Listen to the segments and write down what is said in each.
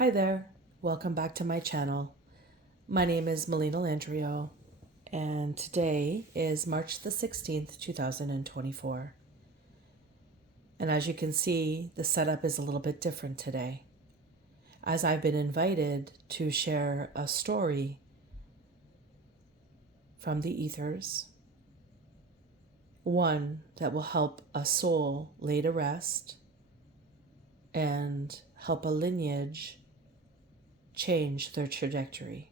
Hi there, welcome back to my channel. My name is Melina Landrio, and today is March the 16th, 2024. And as you can see, the setup is a little bit different today, as I've been invited to share a story from the ethers, one that will help a soul lay to rest and help a lineage change their trajectory.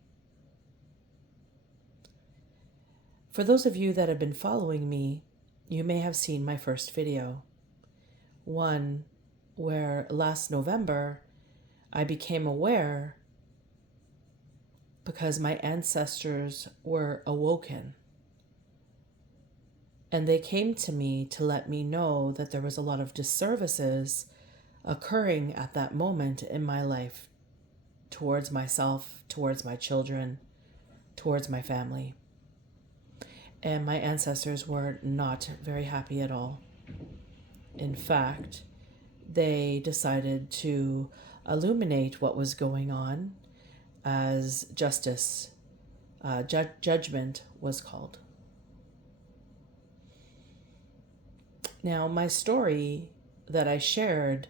For those of you that have been following me, you may have seen my first video, one where last November I became aware because my ancestors were awoken, and they came to me to let me know that there was a lot of disservices occurring at that moment in my life towards myself, towards my children, towards my family. And my ancestors were not very happy at all. In fact, they decided to illuminate what was going on as justice, judgment was called. Now, my story that I shared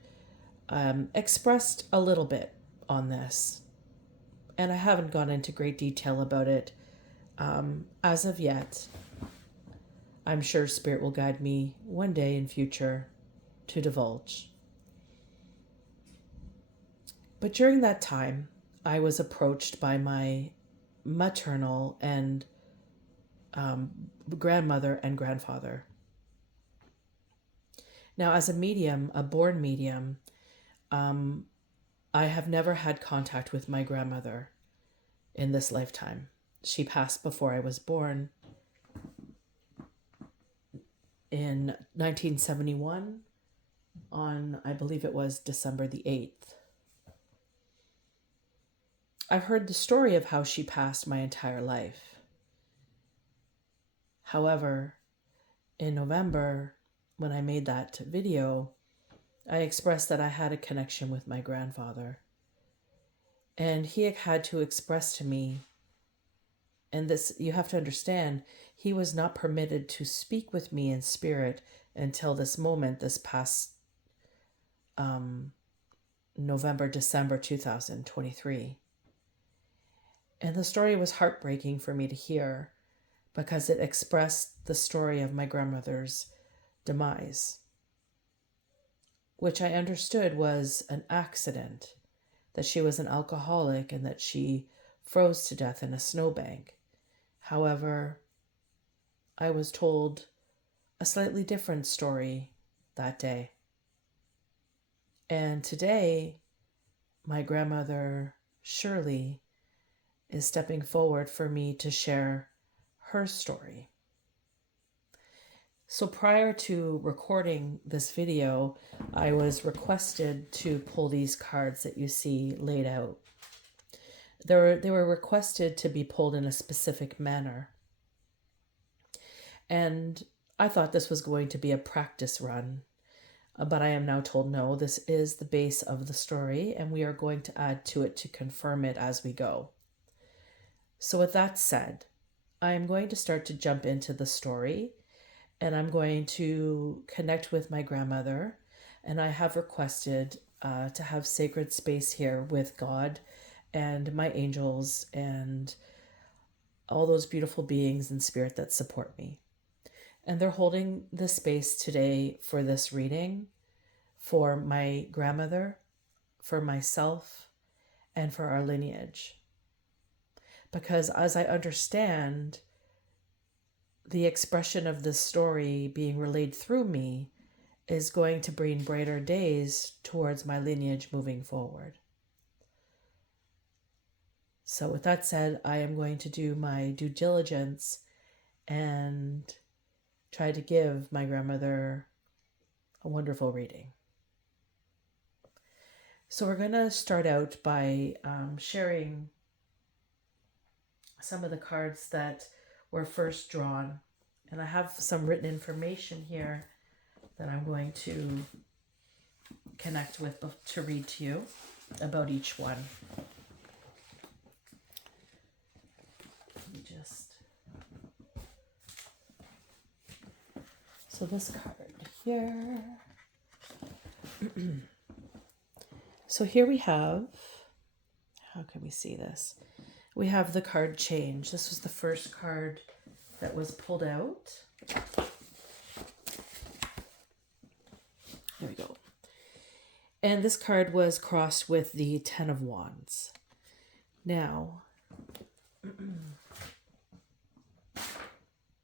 expressed a little bit on this, and I haven't gone into great detail about it as of yet. I'm sure Spirit will guide me one day in future to divulge. But during that time, I was approached by my maternal and grandmother and grandfather. Now, as a medium, a born medium, I have never had contact with my grandmother in this lifetime. She passed before I was born in 1971 on, I believe it was December the 8th. I've heard the story of how she passed my entire life. However, in November, when I made that video, I expressed that I had a connection with my grandfather. And he had to express to me, and this, you have to understand, he was not permitted to speak with me in spirit until this moment, this past November, December 2023. And the story was heartbreaking for me to hear because it expressed the story of my grandmother's demise, which I understood was an accident, that she was an alcoholic and that she froze to death in a snowbank. However, I was told a slightly different story that day. And today, my grandmother, Shirley, is stepping forward for me to share her story. So prior to recording this video, I was requested to pull these cards that you see laid out. They were requested to be pulled in a specific manner. And I thought this was going to be a practice run, but I am now told no, this is the base of the story, and we are going to add to it to confirm it as we go. So with that said, I am going to start to jump into the story, and I'm going to connect with my grandmother, and I have requested to have sacred space here with God and my angels and all those beautiful beings in spirit that support me. And they're holding the space today for this reading for my grandmother, for myself, and for our lineage. Because as I understand, the expression of this story being relayed through me is going to bring brighter days towards my lineage moving forward. So with that said, I am going to do my due diligence and try to give my grandmother a wonderful reading. So we're going to start out by sharing some of the cards that were first drawn. And I have some written information here that I'm going to connect with to read to you. about each one. Let me just... So this card here. So here we have, how can we see this? We have the card change. This was the first card that was pulled out. There we go. And this card was crossed with the Ten of Wands. Now,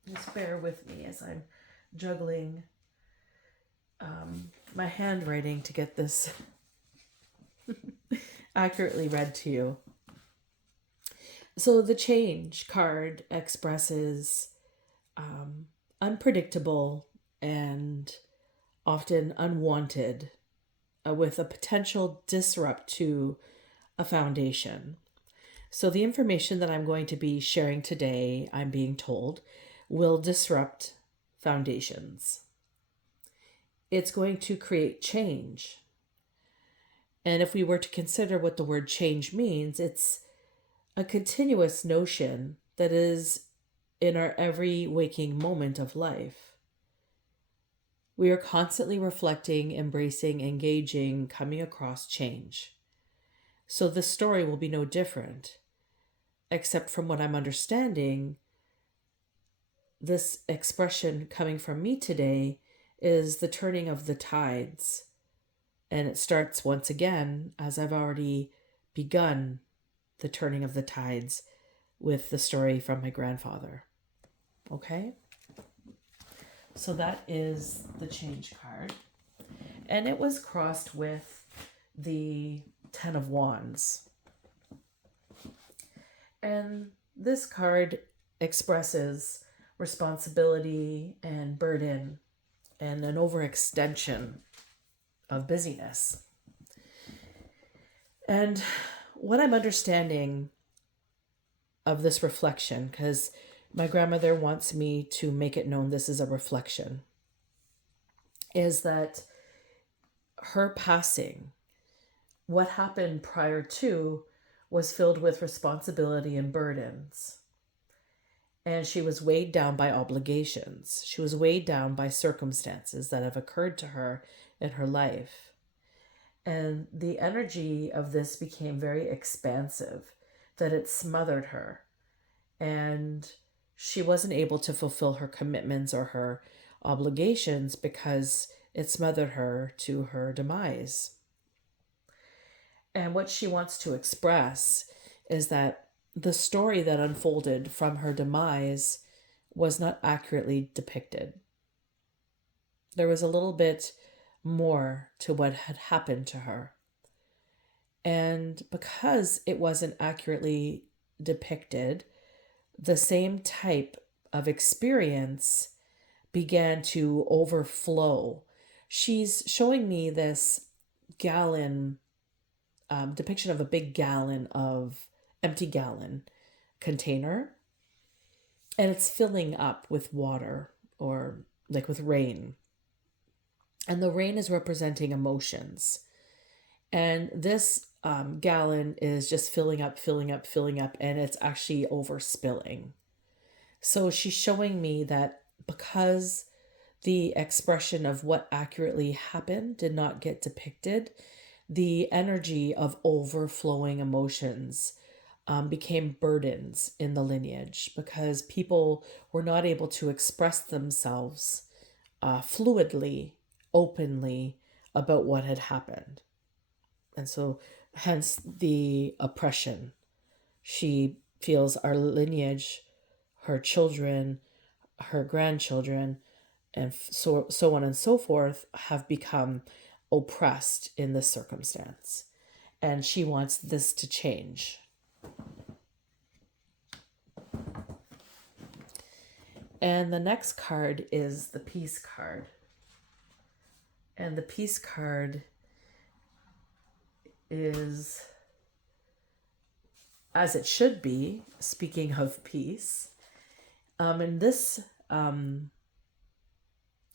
just bear with me as I'm juggling my handwriting to get this accurately read to you. So the change card expresses unpredictable and often unwanted, with a potential disrupt to a foundation. So the information that I'm going to be sharing today, I'm being told, will disrupt foundations. It's going to create change. And if we were to consider what the word change means, it's a continuous notion that is in our every waking moment of life. We are constantly reflecting, embracing, engaging, coming across change. So this story will be no different, except from what I'm understanding, this expression coming from me today is the turning of the tides. And it starts once again, as I've already begun the turning of the tides with the story from my grandfather. Okay? So that is the change card. And it was crossed with the Ten of Wands. And this card expresses responsibility and burden and an overextension of busyness. And what I'm understanding of this reflection, because my grandmother wants me to make it known this is a reflection, is that her passing, what happened prior to, was filled with responsibility and burdens. And she was weighed down by obligations. She was weighed down by circumstances that have occurred to her in her life. And the energy of this became very expansive, that it smothered her. And she wasn't able to fulfill her commitments or her obligations because it smothered her to her demise. And what she wants to express is that the story that unfolded from her demise was not accurately depicted. There was a little bit more to what had happened to her. And because it wasn't accurately depicted, the same type of experience began to overflow. She's showing me this gallon depiction of a big gallon of empty gallon container, and it's filling up with water or like with rain. And the rain is representing emotions. And this gallon is just filling up, and it's actually overspilling. So she's showing me that because the expression of what accurately happened did not get depicted, the energy of overflowing emotions became burdens in the lineage because people were not able to express themselves fluidly, openly about what had happened. And so hence the oppression. She feels our lineage, her children, her grandchildren, and so on and so forth have become oppressed in this circumstance. And she wants this to change. And the next card is the Peace card. And the Peace card is, as it should be, speaking of peace. And this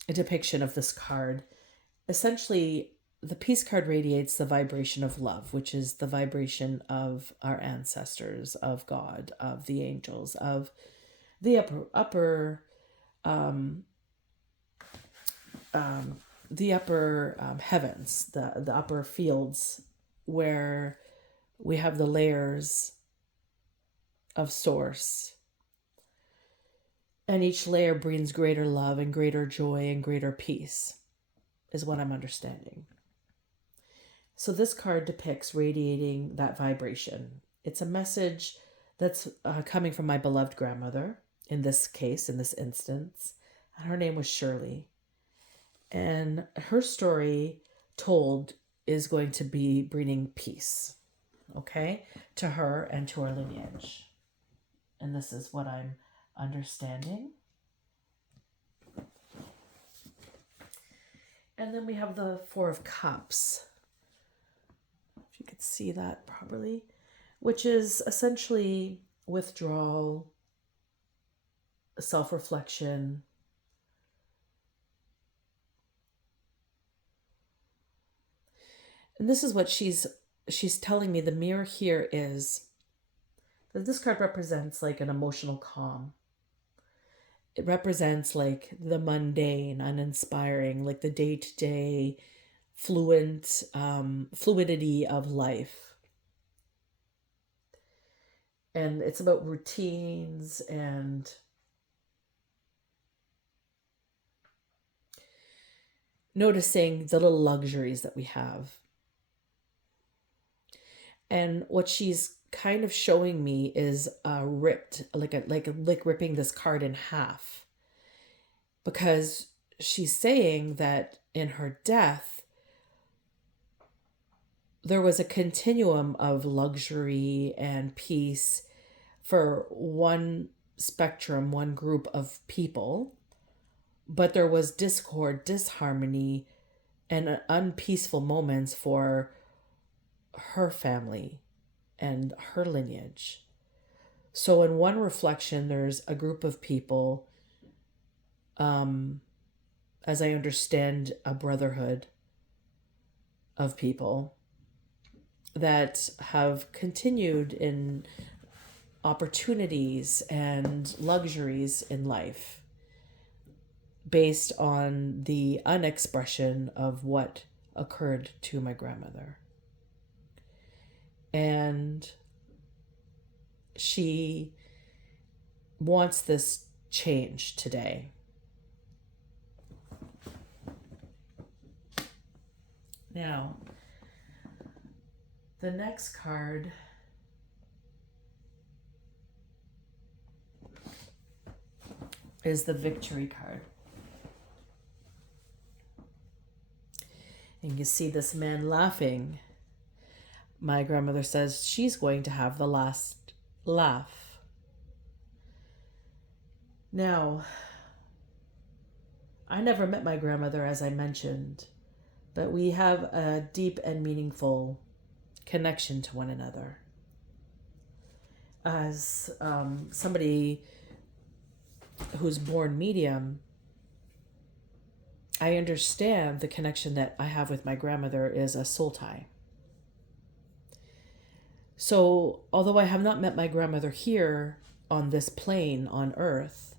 a depiction of this card essentially the peace card radiates the vibration of love, which is the vibration of our ancestors, of God, of the angels, of the um, um, upper heavens, the upper fields, where we have the layers of source, and each layer brings greater love and greater joy and greater peace, is what I'm understanding. So this card depicts radiating that vibration. It's a message that's coming from my beloved grandmother, in this case, in this instance. And her name was Shirley. And her story told is going to be bringing peace, okay, to her and to our lineage. And this is what I'm understanding. And then we have the Four of Cups, if you could see that properly, which is essentially withdrawal, self-reflection, and this is what she's telling me. The mirror here is that this card represents like an emotional calm. It represents like the mundane, uninspiring, like the day-to-day fluidity of life. And it's about routines and noticing the little luxuries that we have. And what she's kind of showing me is ripped, like ripping this card in half, because she's saying that in her death there was a continuum of luxury and peace for one spectrum, one group of people, but there was discord, disharmony, and unpeaceful moments for her family and her lineage. So in one reflection, there's a group of people, as I understand, a brotherhood of people that have continued in opportunities and luxuries in life based on the unexpression of what occurred to my grandmother. And she wants this change today. Now, the next card is the victory card. And you see this man laughing. My grandmother says she's going to have the last laugh. Now, I never met my grandmother, as I mentioned, but we have a deep and meaningful connection to one another. As somebody who's born medium, I understand the connection that I have with my grandmother is a soul tie. So, although I have not met my grandmother here on this plane on Earth,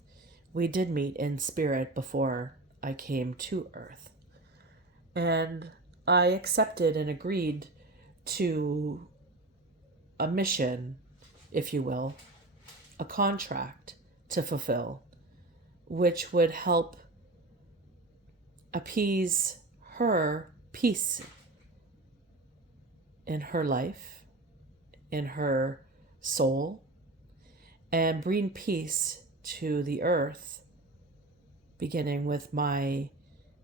we did meet in spirit before I came to Earth. And I accepted and agreed to a mission, if you will, a contract to fulfill, which would help appease her peace in her life, in her soul, and bring peace to the earth, beginning with my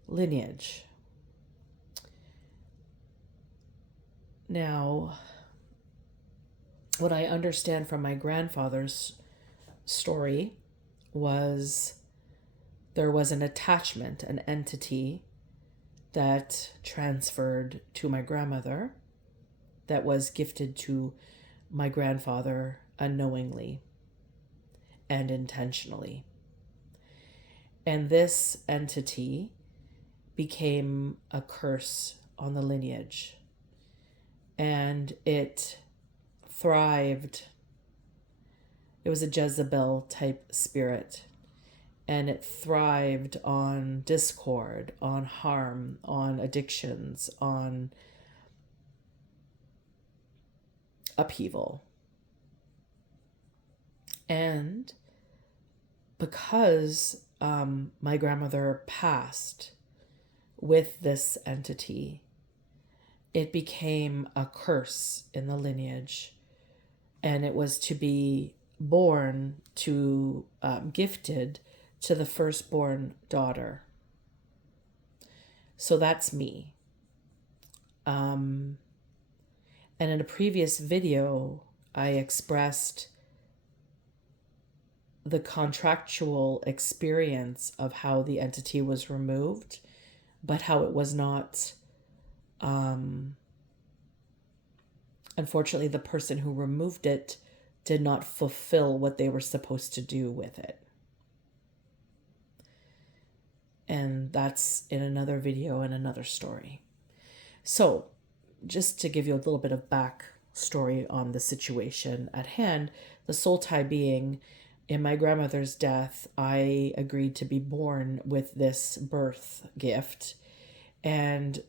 lineage. Now, what I understand from my grandfather's story was there was an attachment, an entity that transferred to my grandmother that was gifted to my grandfather unknowingly and intentionally. And this entity became a curse on the lineage, and it thrived. It was a Jezebel type spirit, and it thrived on discord, on harm, on addictions, on upheaval. And because my grandmother passed with this entity, it became a curse in the lineage, and it was to be born to gifted to the firstborn daughter. So that's me. And in a previous video, I expressed the contractual experience of how the entity was removed, but how it was not, unfortunately, the person who removed it did not fulfill what they were supposed to do with it. And that's in another video and another story. So just to give you a little bit of backstory on the situation at hand, the soul tie being, in my grandmother's death, I agreed to be born with this birth gift, and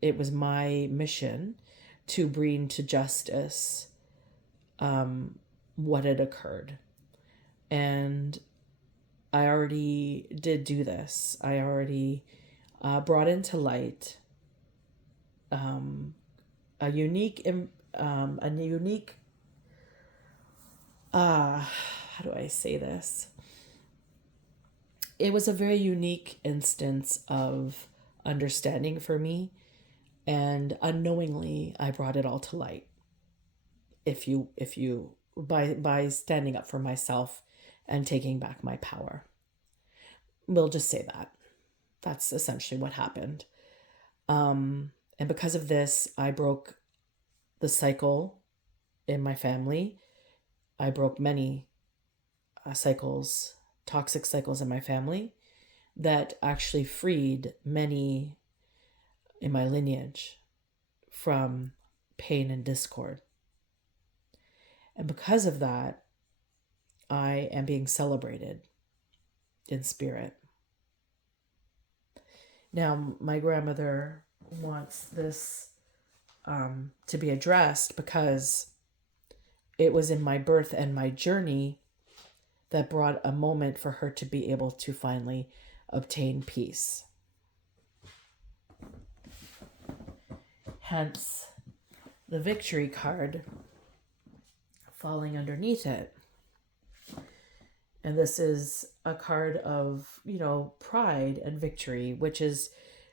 it was my mission to bring to justice what had occurred. And I already did do this. I already brought into light a unique how do I say this? It was a very unique instance of understanding for me, and unknowingly I brought it all to light. If you by standing up for myself and taking back my power. We'll just say that. That's essentially what happened. And because of this, I broke the cycle in my family. I broke many cycles, toxic cycles in my family that actually freed many in my lineage from pain and discord. And because of that, I am being celebrated in spirit. Now, my grandmother wants this to be addressed because it was in my birth and my journey that brought a moment for her to be able to finally obtain peace. Hence, the victory card falling underneath it. And this is a card of, pride and victory, which is,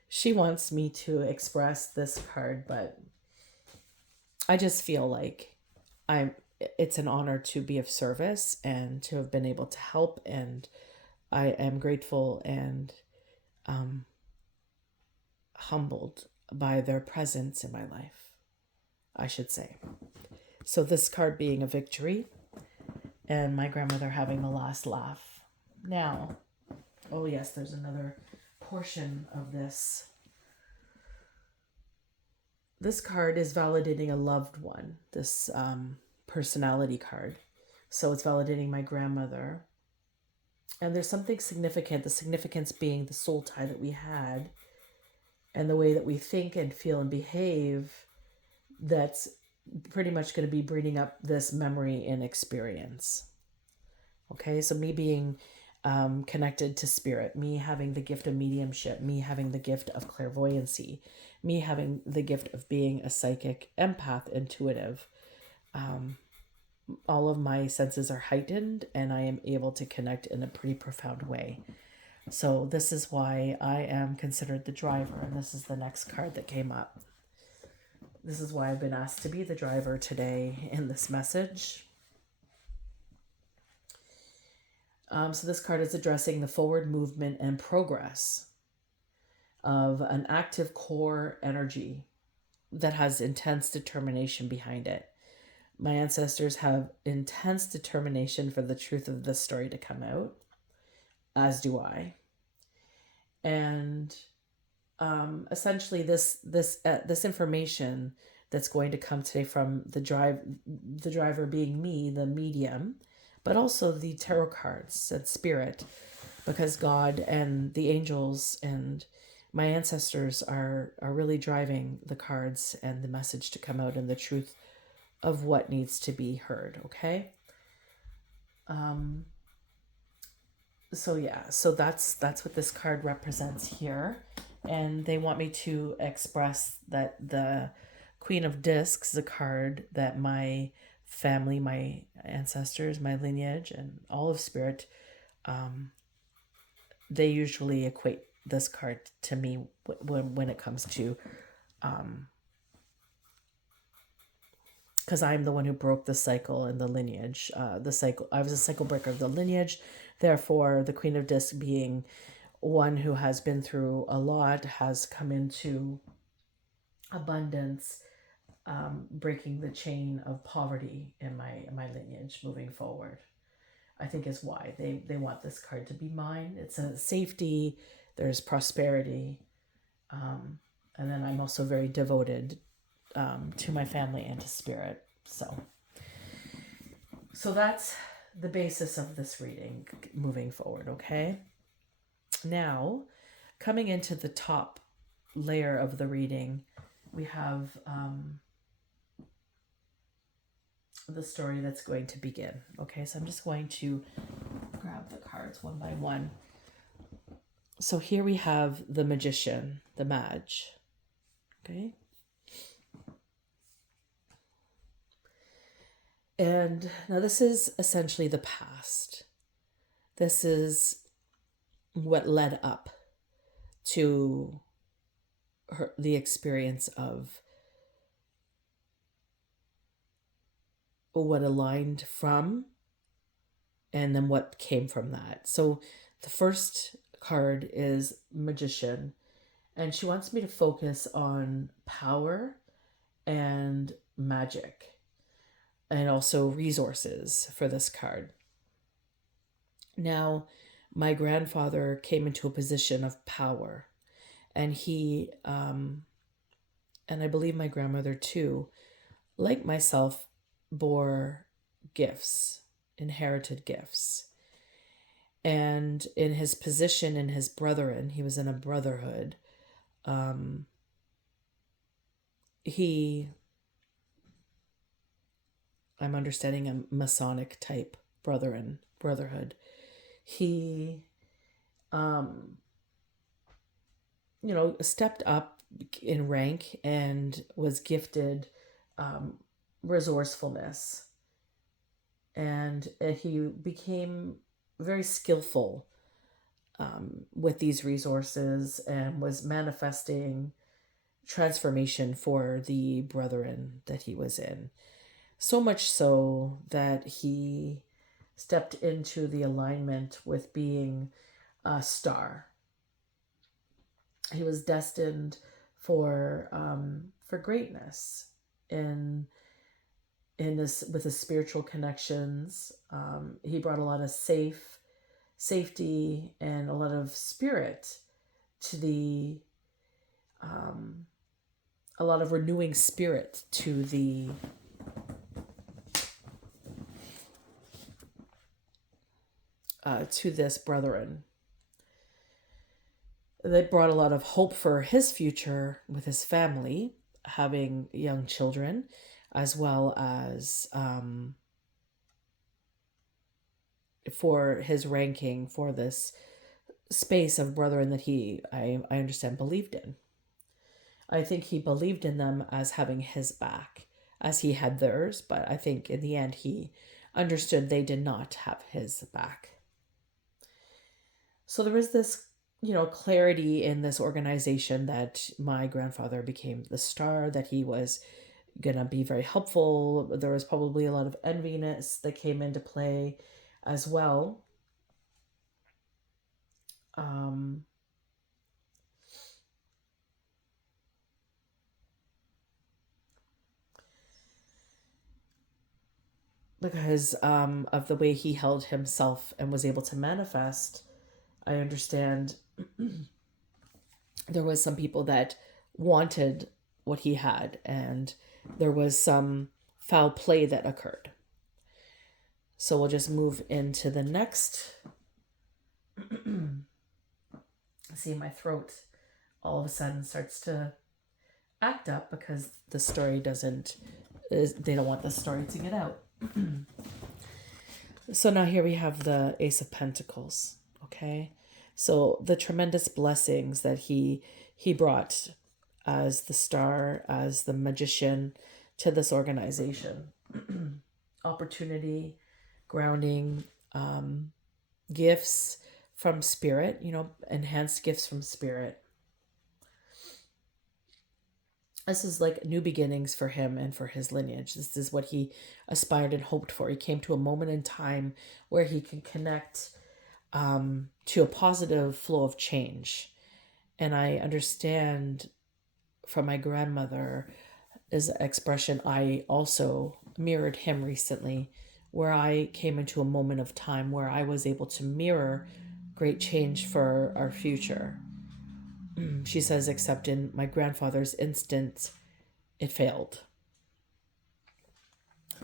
she wants me to express this card, but I just feel like it's an honor to be of service and to have been able to help. And I am grateful and humbled by their presence in my life, I should say. So this card being a victory, and my grandmother having the last laugh. Now, oh yes, there's another portion of this. This card is validating a loved one, this personality card. So it's validating my grandmother. And there's something significant, the significance being the soul tie that we had and the way that we think and feel and behave, that's pretty much going to be bringing up this memory and experience. Okay, so me being connected to spirit, me having the gift of mediumship, me having the gift of clairvoyancy, me having the gift of being a psychic empath, intuitive. All of my senses are heightened and I am able to connect in a pretty profound way. So this is why I am considered the driver, and this is the next card that came up. This is why I've been asked to be the driver today in this message. So this card is addressing the forward movement and progress of an active core energy that has intense determination behind it. My ancestors have intense determination for the truth of this story to come out, as do I. And essentially this information that's going to come today from the driver being me, the medium, but also the tarot cards and spirit, because God and the angels and my ancestors are really driving the cards and the message to come out and the truth of what needs to be heard. Okay. So yeah, so that's what this card represents here, and they want me to express that the Queen of Discs is a card that my family, my ancestors, my lineage, and all of spirit, they usually equate this card to me when it comes to, because I'm the one who broke the cycle and the lineage. The cycle, I was a cycle breaker of the lineage. Therefore, the Queen of Discs, being one who has been through a lot, has come into abundance, breaking the chain of poverty in my lineage moving forward. I think is why they want this card to be mine. It's a safety. There's prosperity, and then I'm also very devoted to my family and to spirit. So that's the basis of this reading moving forward. Okay. Now, coming into the top layer of the reading, we have the story that's going to begin. Okay, so I'm just going to grab the cards one by one. So here we have the magician, the mage. Okay. And now this is essentially the past. This is what led up to the experience of what aligned from, and then what came from that. So the first card is Magician, and she wants me to focus on power and magic, and also resources for this card. Now, my grandfather came into a position of power, and he, and I believe my grandmother too, like myself, bore gifts, inherited gifts. And in his position in his brethren, he was in a brotherhood. I'm understanding a Masonic type brotherhood. He, stepped up in rank and was gifted resourcefulness. And he became very skillful with these resources and was manifesting transformation for the brethren that he was in. So much so that he stepped into the alignment with being a star. He was destined for greatness in this, with his spiritual connections. He brought a lot of safety and a lot of spirit to the a lot of renewing spirit to the to this brethren. That brought a lot of hope for his future with his family, having young children, as well as for his ranking for this space of brethren that I understand, believed in. I think he believed in them as having his back, as he had theirs, but I think in the end he understood they did not have his back. So there was this, clarity in this organization that my grandfather became the star, that he was going to be very helpful. There was probably a lot of enviness that came into play as well. Because of the way he held himself and was able to manifest, I understand there was some people that wanted what he had, and there was some foul play that occurred. So we'll just move into the next. See, my throat all of a sudden starts to act up because the story they don't want the story to get out. So now here we have the Ace of Pentacles, okay? So the tremendous blessings that he brought as the star, as the magician to this organization. Opportunity, grounding, gifts from spirit, enhanced gifts from spirit. This is like new beginnings for him and for his lineage. This is what he aspired and hoped for. He came to a moment in time where he can connect to a positive flow of change. And I understand from my grandmother is an expression I also mirrored him recently, where I came into a moment of time where I was able to mirror great change for our future. She says, except in my grandfather's instance, it failed.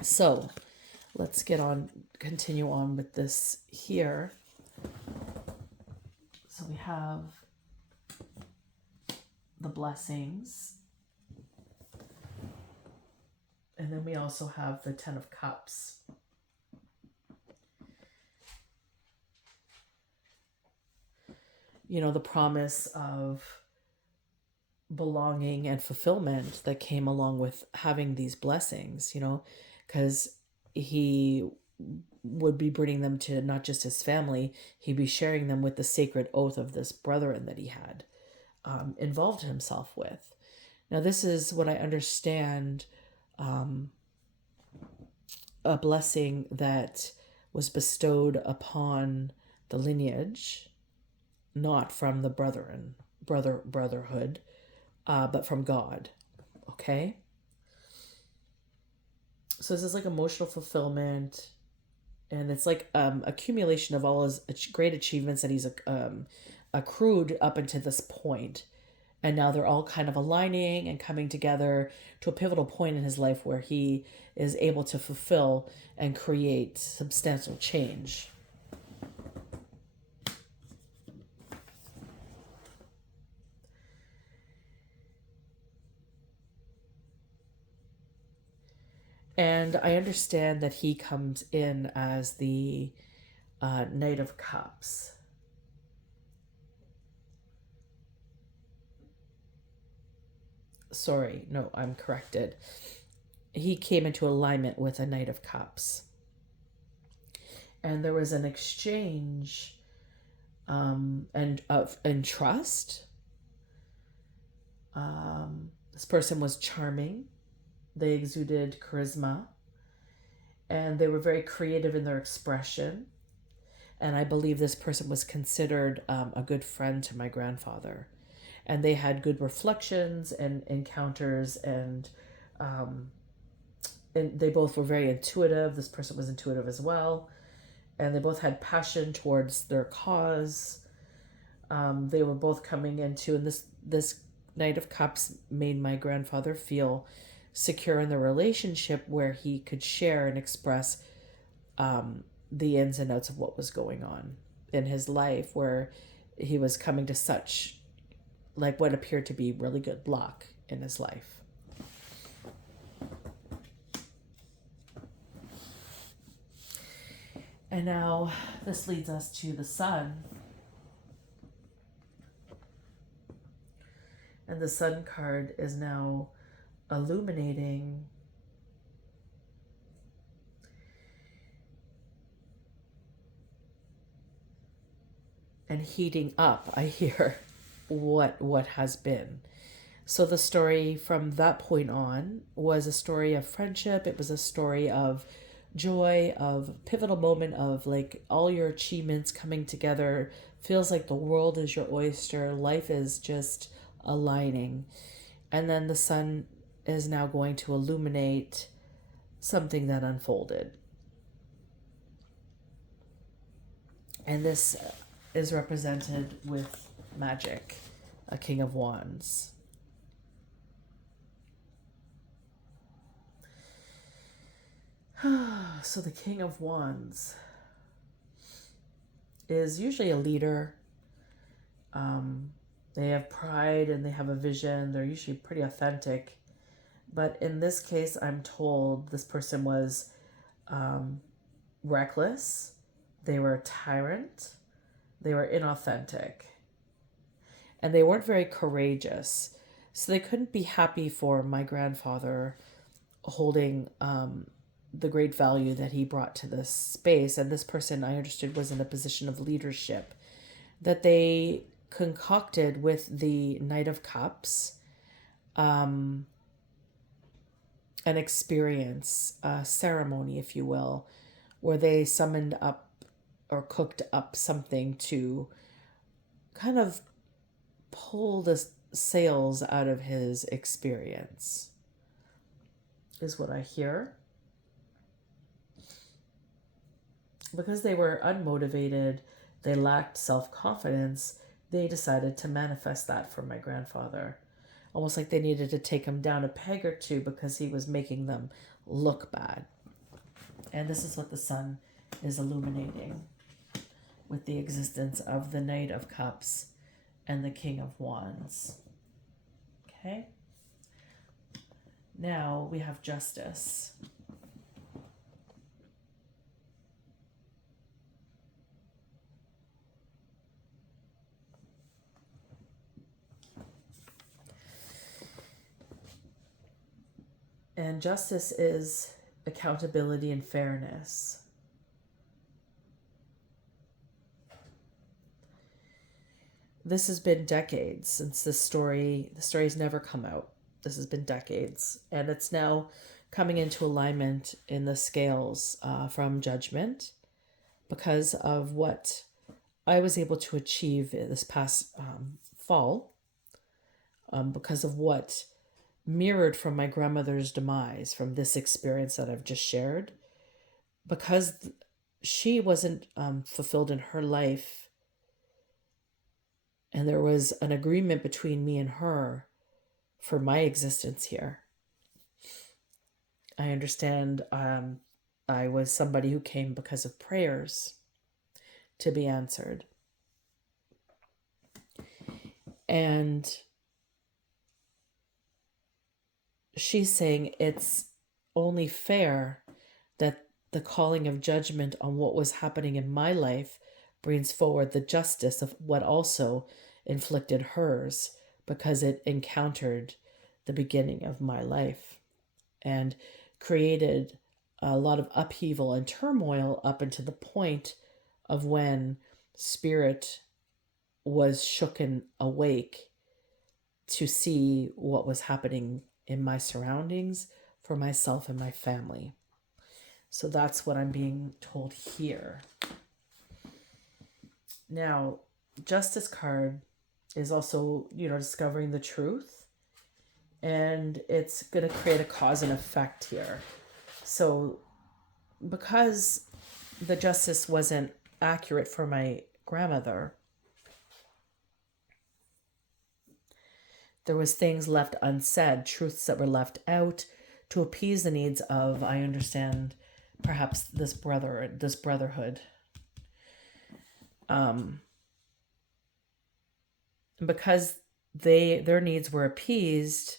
So let's continue on with this here. So we have the blessings. And then we also have the 10 of Cups. The promise of belonging and fulfillment that came along with having these blessings, because he would be bringing them to not just his family, he'd be sharing them with the sacred oath of this brethren that he had involved himself with. Now, this is what I understand, a blessing that was bestowed upon the lineage, not from the brotherhood, but from God. Okay? So this is like emotional fulfillment, and it's like accumulation of all his great achievements that he's accrued up until this point. And now they're all kind of aligning and coming together to a pivotal point in his life where he is able to fulfill and create substantial change. And I understand that he comes in as the Knight of Cups. Sorry, no, I'm corrected. He came into alignment with a Knight of Cups. And there was an exchange and trust. This person was charming. They exuded charisma, and they were very creative in their expression. And I believe this person was considered a good friend to my grandfather. And they had good reflections and encounters, and they both were very intuitive. This person was intuitive as well. And they both had passion towards their cause. They were both coming into, and this Knight of Cups made my grandfather feel secure in the relationship, where he could share and express the ins and outs of what was going on in his life, where he was coming to such like what appeared to be really good luck in his life. And now this leads us to the Sun. And the Sun card is now illuminating and heating up, I hear, what has been. So the story from that point on was a story of friendship. It was a story of joy, of pivotal moment of like all your achievements coming together. Feels like the world is your oyster. Life is just aligning. And then the Sun is now going to illuminate something that unfolded. And this is represented with magic, a King of Wands. So the King of Wands is usually a leader. They have pride and they have a vision. They're usually pretty authentic. But in this case, I'm told this person was reckless. They were a tyrant. They were inauthentic. And they weren't very courageous. So they couldn't be happy for my grandfather holding the great value that he brought to this space. And this person, I understood, was in a position of leadership that they concocted with the Knight of Cups an experience, a ceremony, if you will, where they summoned up or cooked up something to kind of pull the sails out of his experience, is what I hear. Because they were unmotivated, they lacked self-confidence, they decided to manifest that for my grandfather. Almost like they needed to take him down a peg or two because he was making them look bad. And this is what the sun is illuminating with the existence of the Knight of Cups and the King of Wands. Okay? Now we have Justice. And justice is accountability and fairness. This has been decades since the story's never come out. This has been decades. And it's now coming into alignment in the scales from judgment because of what I was able to achieve this past fall, because of what mirrored from my grandmother's demise, from this experience that I've just shared, because she wasn't fulfilled in her life, and there was an agreement between me and her for my existence here. I understand I was somebody who came because of prayers to be answered. And she's saying it's only fair that the calling of judgment on what was happening in my life brings forward the justice of what also inflicted hers, because it encountered the beginning of my life and created a lot of upheaval and turmoil up until the point of when spirit was shooken awake to see what was happening in my surroundings for myself and my family. So that's what I'm being told here. Now, Justice card is also, discovering the truth. And it's going to create a cause and effect here. So because the justice wasn't accurate for my grandmother, there was things left unsaid, truths that were left out to appease the needs of, I understand, perhaps this brotherhood. Because their needs were appeased,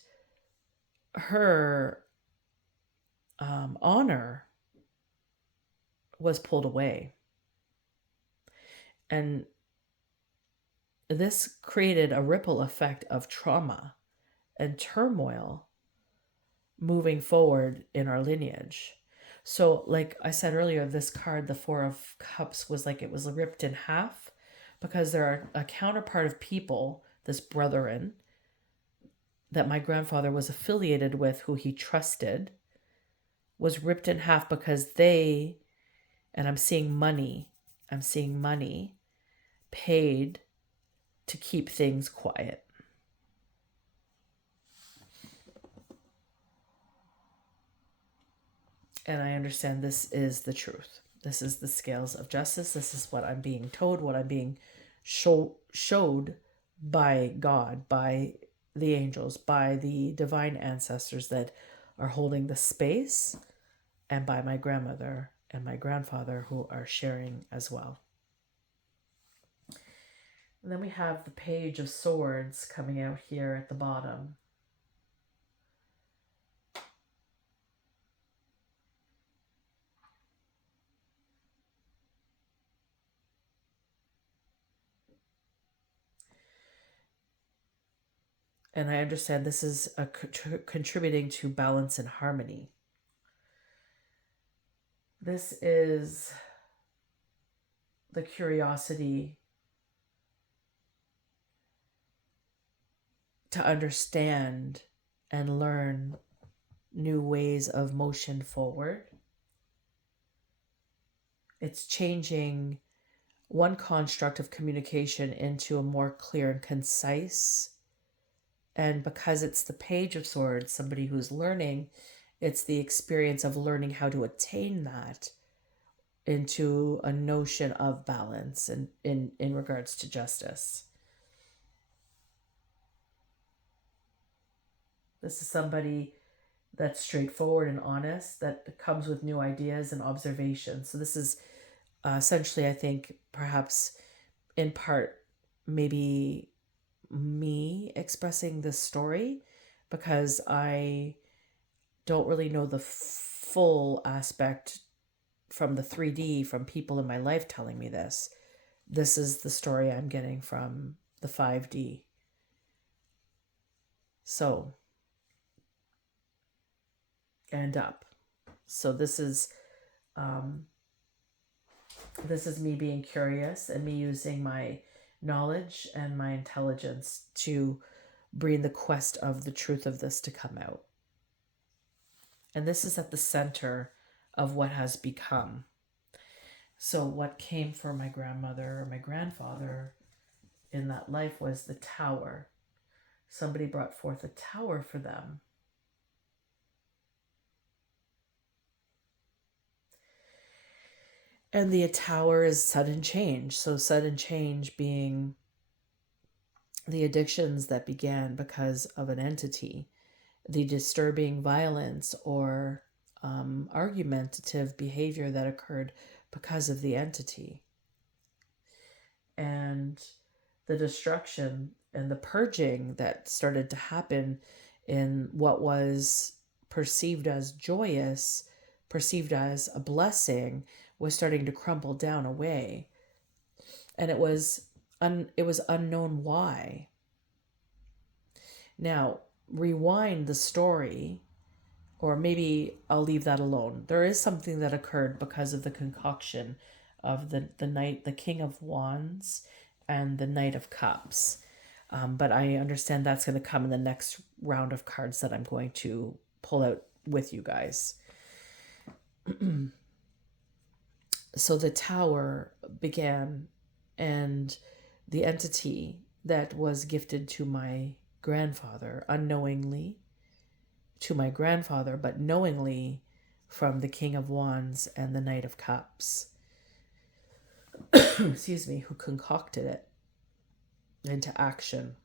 her honor was pulled away. And this created a ripple effect of trauma and turmoil moving forward in our lineage. So like I said earlier, this card, the Four of Cups, was like it was ripped in half because there are a counterpart of people, this brethren, that my grandfather was affiliated with, who he trusted, was ripped in half because they, and I'm seeing money paid to keep things quiet. And I understand this is the truth. This is the scales of justice. This is what I'm being told, what I'm being showed by God, by the angels, by the divine ancestors that are holding the space, and by my grandmother and my grandfather who are sharing as well. And then we have the Page of Swords coming out here at the bottom. And I understand this is contributing to balance and harmony. This is the curiosity to understand and learn new ways of motion forward. It's changing one construct of communication into a more clear and concise. And because it's the Page of Swords, somebody who's learning, it's the experience of learning how to attain that into a notion of balance and in regards to justice. This is somebody that's straightforward and honest, that comes with new ideas and observations. So this is essentially, I think, perhaps in part, maybe me expressing this story, because I don't really know the full aspect from the 3D, from people in my life telling me this. This is the story I'm getting from the 5D. So, and up. So this is me being curious and me using my knowledge and my intelligence to bring the quest of the truth of this to come out. And this is at the center of what has become. So what came for my grandmother or my grandfather in that life was the tower. Somebody brought forth a tower for them. And the tower is sudden change. So sudden change being the addictions that began because of an entity, the disturbing violence or argumentative behavior that occurred because of the entity, and the destruction and the purging that started to happen in what was perceived as joyous, perceived as a blessing, was starting to crumble down away. And it was unknown why. Now, rewind the story, or maybe I'll leave that alone. There is something that occurred because of the concoction of the King of Wands and the Knight of Cups. But I understand that's going to come in the next round of cards that I'm going to pull out with you guys. So the tower began, and the entity that was gifted to my grandfather, unknowingly to my grandfather, but knowingly from the King of Wands and the Knight of Cups, excuse me, who concocted it into action.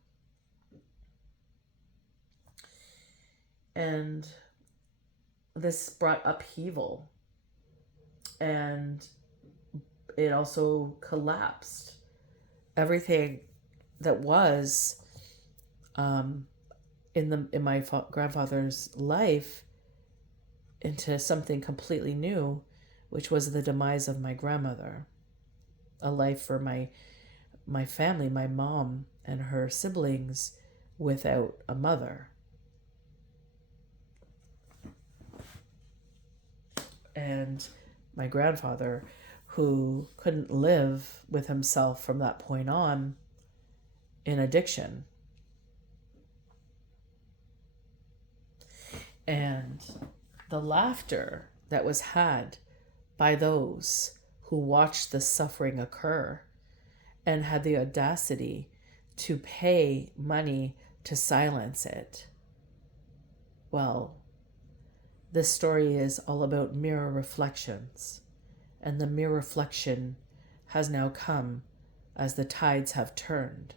And this brought upheaval, and it also collapsed everything that was in my grandfather's life into something completely new, which was the demise of my grandmother. A life for my family, my mom and her siblings, without a mother. And my grandfather, who couldn't live with himself from that point on, in addiction. And the laughter that was had by those who watched the suffering occur and had the audacity to pay money to silence it. Well, this story is all about mirror reflections, and the mirror reflection has now come as the tides have turned.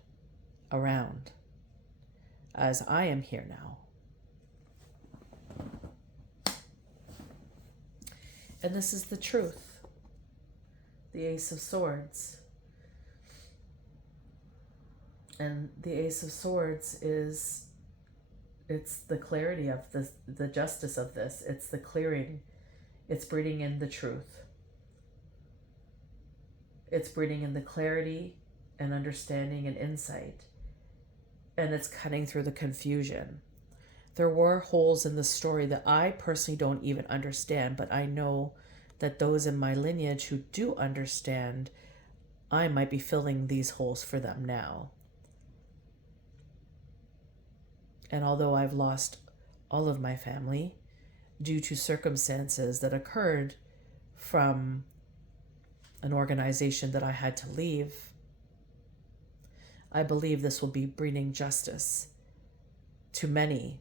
around as I am here now. And this is the truth. The Ace of Swords. And the Ace of Swords is, it's the clarity of this, the justice of this. It's the clearing. It's breathing in the truth. It's breathing in the clarity and understanding and insight. And it's cutting through the confusion. There were holes in the story that I personally don't even understand, but I know that those in my lineage who do understand, I might be filling these holes for them now. And although I've lost all of my family due to circumstances that occurred from an organization that I had to leave, I believe this will be bringing justice to many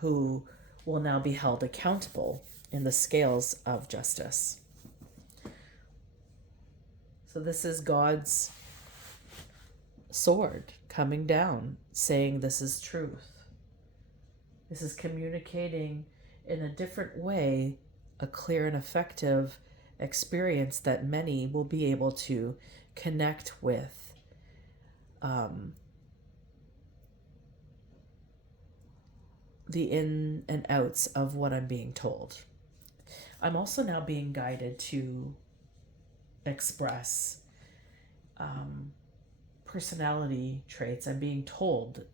who will now be held accountable in the scales of justice. So this is God's sword coming down, saying this is truth. This is communicating in a different way, a clear and effective experience that many will be able to connect with. The in and outs of what I'm being told. I'm also now being guided to express personality traits. I'm being told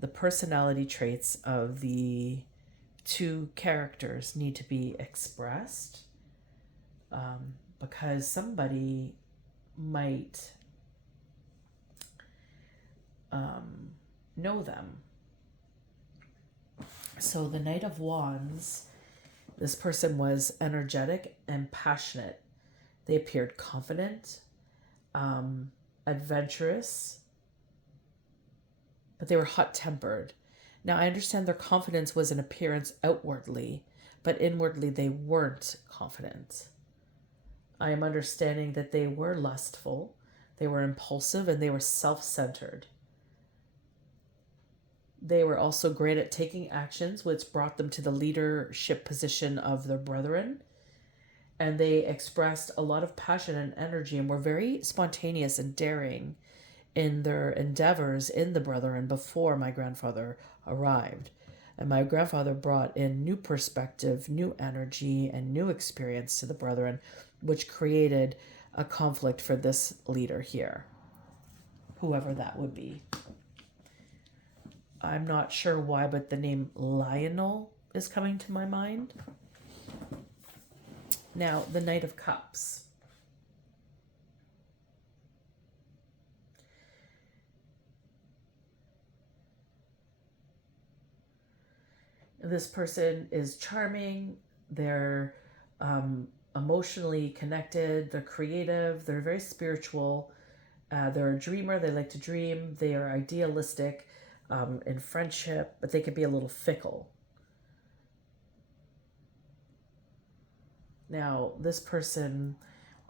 the personality traits of the two characters need to be expressed because somebody might know them. So the Knight of Wands, this person was energetic and passionate. They appeared confident, adventurous, but they were hot-tempered. Now, I understand their confidence was an appearance outwardly, but inwardly they weren't confident. I am understanding that they were lustful, they were impulsive, and they were self-centered. They were also great at taking actions, which brought them to the leadership position of their brethren. And they expressed a lot of passion and energy and were very spontaneous and daring in their endeavors in the brethren before my grandfather arrived. And my grandfather brought in new perspective, new energy, and new experience to the brethren, which created a conflict for this leader here, whoever that would be. I'm not sure why, but the name Lionel is coming to my mind. Now, the Knight of Cups. This person is charming. They're emotionally connected. They're creative. They're very spiritual. They're a dreamer. They like to dream. They are idealistic in friendship, but they can be a little fickle. Now, this person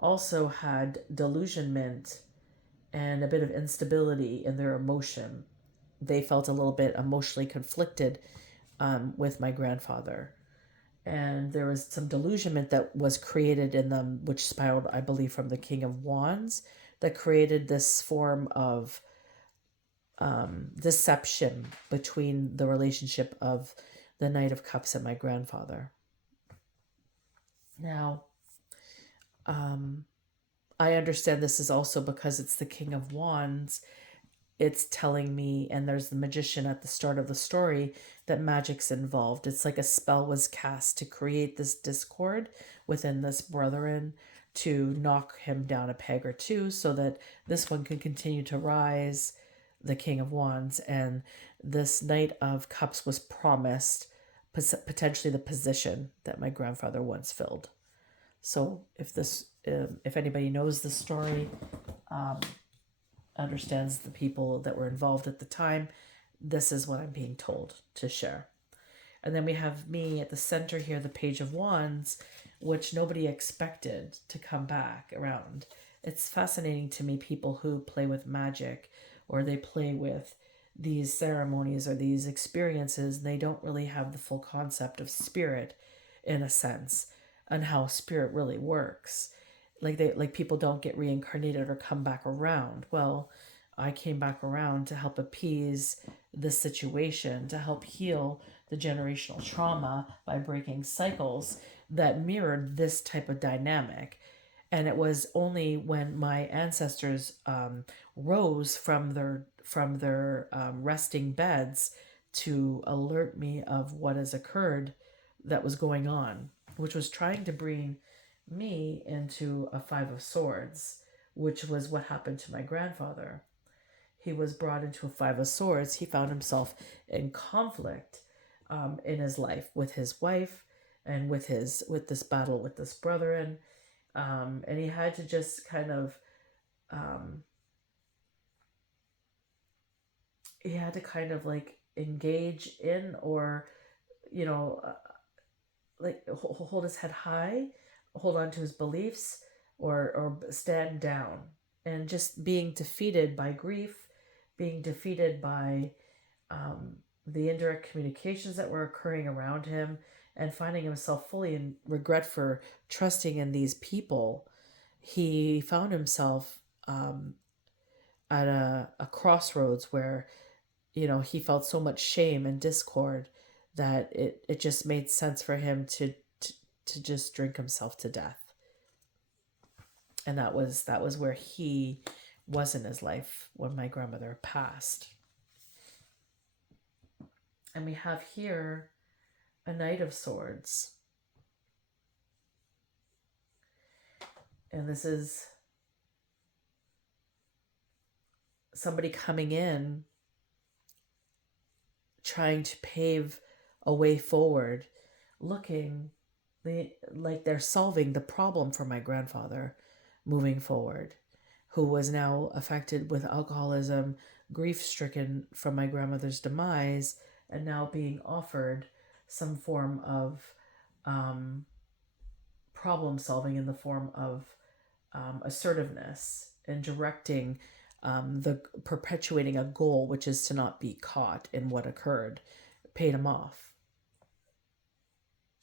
also had delusionment and a bit of instability in their emotion. They felt a little bit emotionally conflicted with my grandfather. And there was some delusionment that was created in them, which spiraled, I believe, from the King of Wands, that created this form of deception between the relationship of the Knight of Cups and my grandfather. Now, I understand this is also because it's the King of Wands. It's telling me, and there's the magician at the start of the story, that magic's involved. It's like a spell was cast to create this discord within this brethren to knock him down a peg or two so that this one could continue to rise, the King of Wands, and this Knight of Cups was promised potentially the position that my grandfather once filled. So if anybody knows the story, understands the people that were involved at the time, this is what I'm being told to share. And then we have me at the center here, the Page of Wands, which nobody expected to come back around. It's fascinating to me, people who play with magic, or they play with these ceremonies or these experiences, and they don't really have the full concept of spirit in a sense, and how spirit really works. Like people don't get reincarnated or come back around. Well, I came back around to help appease the situation, to help heal the generational trauma by breaking cycles that mirrored this type of dynamic. And it was only when my ancestors rose from their resting beds to alert me of what has occurred that was going on, which was trying to bring me into a Five of Swords, which was what happened to my grandfather. He was brought into a Five of Swords. He found himself in conflict in his life with his wife and with this battle with this brother, and he had to just kind of he had to kind of like engage in, or you know like hold his head high, hold on to his beliefs, or stand down, and just being defeated by grief, being defeated by the indirect communications that were occurring around him, and finding himself fully in regret for trusting in these people. He found himself at a crossroads where he felt so much shame and discord that it just made sense for him to just drink himself to death. And that was where he was in his life when my grandmother passed. And we have here a Knight of Swords. And this is somebody coming in, trying to pave a way forward, looking like they're solving the problem for my grandfather moving forward, who was now affected with alcoholism, grief-stricken from my grandmother's demise, and now being offered some form of problem solving in the form of assertiveness and directing the perpetuating a goal, which is to not be caught in what occurred, paid him off.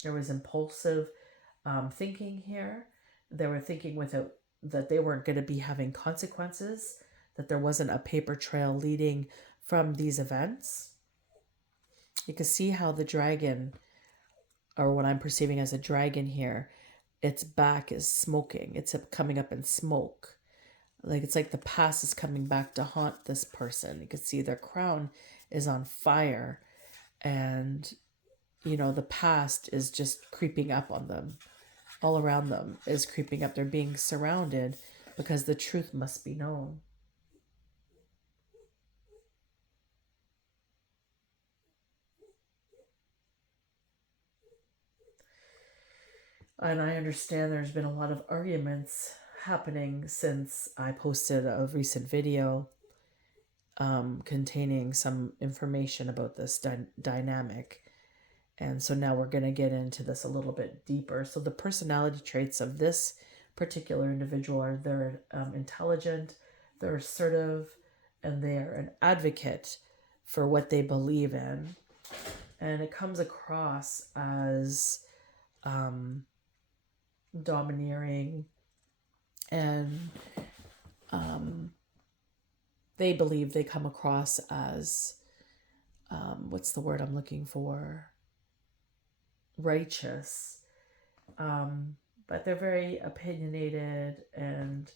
There was impulsive thinking here. They were thinking that they weren't going to be having consequences, that there wasn't a paper trail leading from these events. You can see how the dragon, or what I'm perceiving as a dragon here, its back is smoking. It's coming up in smoke. Like it's like the past is coming back to haunt this person. You can see their crown is on fire, and the past is just creeping up on them. All around them is creeping up. They're being surrounded because the truth must be known. And I understand there's been a lot of arguments happening since I posted a recent video containing some information about this dynamic. And so now we're going to get into this a little bit deeper. So the personality traits of this particular individual are they're intelligent, they're assertive, and they're an advocate for what they believe in. And it comes across as domineering, and they believe they come across as what's the word I'm looking for? Righteous, but they're very opinionated, and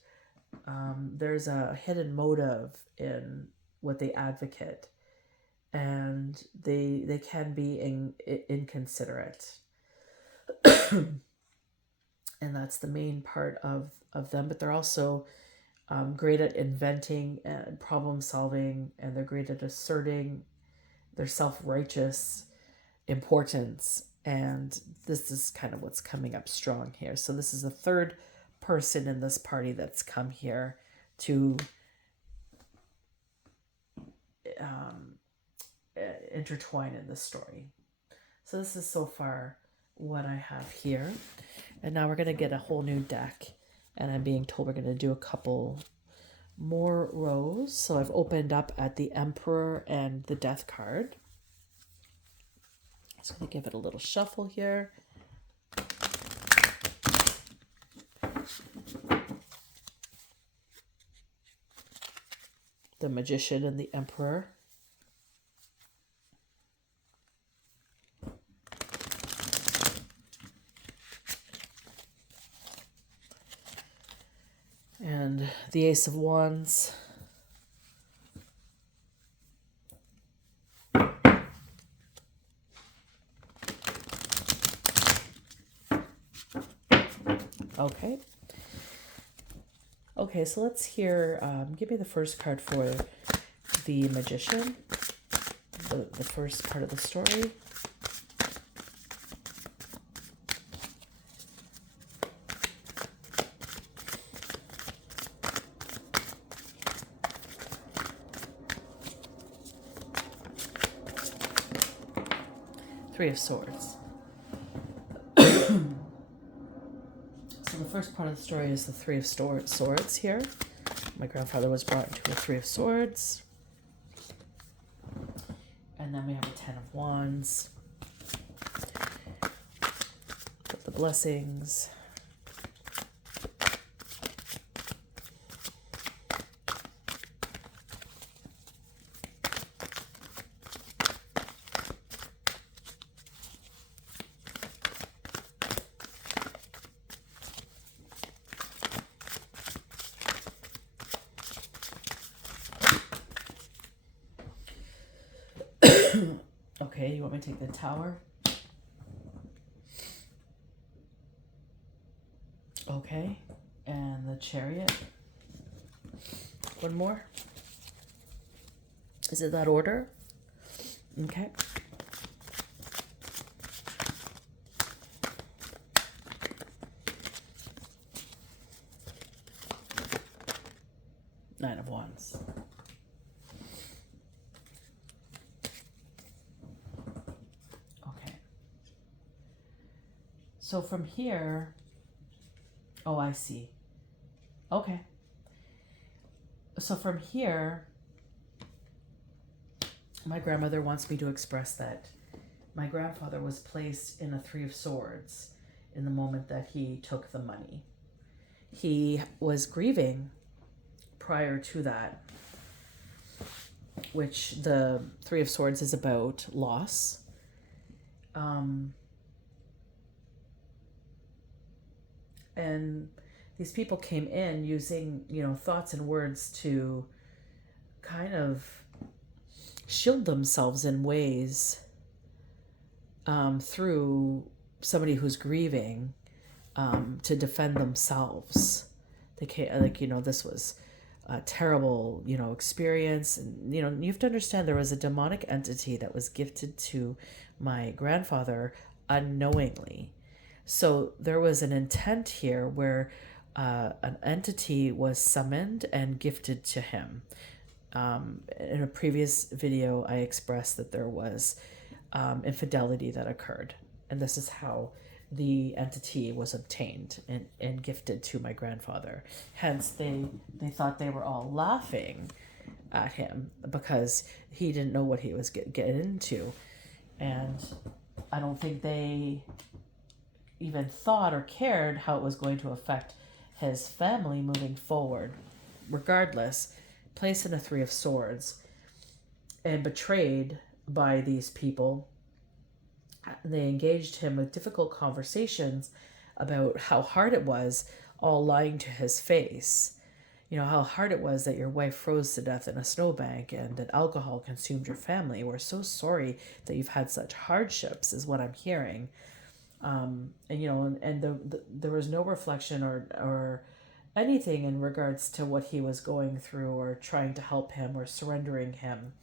there's a hidden motive in what they advocate, and they can be inconsiderate. And that's the main part of them, but they're also great at inventing and problem solving, and they're great at asserting their self-righteous importance. And this is kind of what's coming up strong here. So this is the third person in this party that's come here to intertwine in this story. So this is so far what I have here. And now we're going to get a whole new deck. And I'm being told we're going to do a couple more rows. So I've opened up at the Emperor and the Death card. Just going to give it a little shuffle here. The Magician and the Emperor. And the Ace of Wands. Okay. Okay, so let's hear, give me the first card for the Magician, the first part of the story. Three of Swords. So the first part of the story is the Three of Swords here. My grandfather was brought into a Three of Swords. And then we have a Ten of Wands. With the blessings. Okay, you want me to take the Tower? Okay, and the Chariot. One more. Is it that order? Okay. Nine of Wands. Okay. So from here, oh, I see. Okay. So from here, my grandmother wants me to express that my grandfather was placed in a Three of Swords in the moment that he took the money. He was grieving prior to that, which the Three of Swords is about loss. And these people came in using, thoughts and words to kind of shield themselves in ways through somebody who's grieving to defend themselves. They can't, this was a terrible, experience. And, you have to understand there was a demonic entity that was gifted to my grandfather unknowingly. So there was an intent here where an entity was summoned and gifted to him. In a previous video, I expressed that there was infidelity that occurred. And this is how the entity was obtained and gifted to my grandfather. Hence, they thought they were all laughing at him because he didn't know what he was getting into. And I don't think they even thought or cared how it was going to affect his family moving forward. Regardless, placed in a Three of Swords and betrayed by these people, they engaged him with difficult conversations about how hard it was, all lying to his face. How hard it was that your wife froze to death in a snowbank and that alcohol consumed your family. We're so sorry that you've had such hardships, is what I'm hearing. There was no reflection or anything in regards to what he was going through or trying to help him or surrendering him.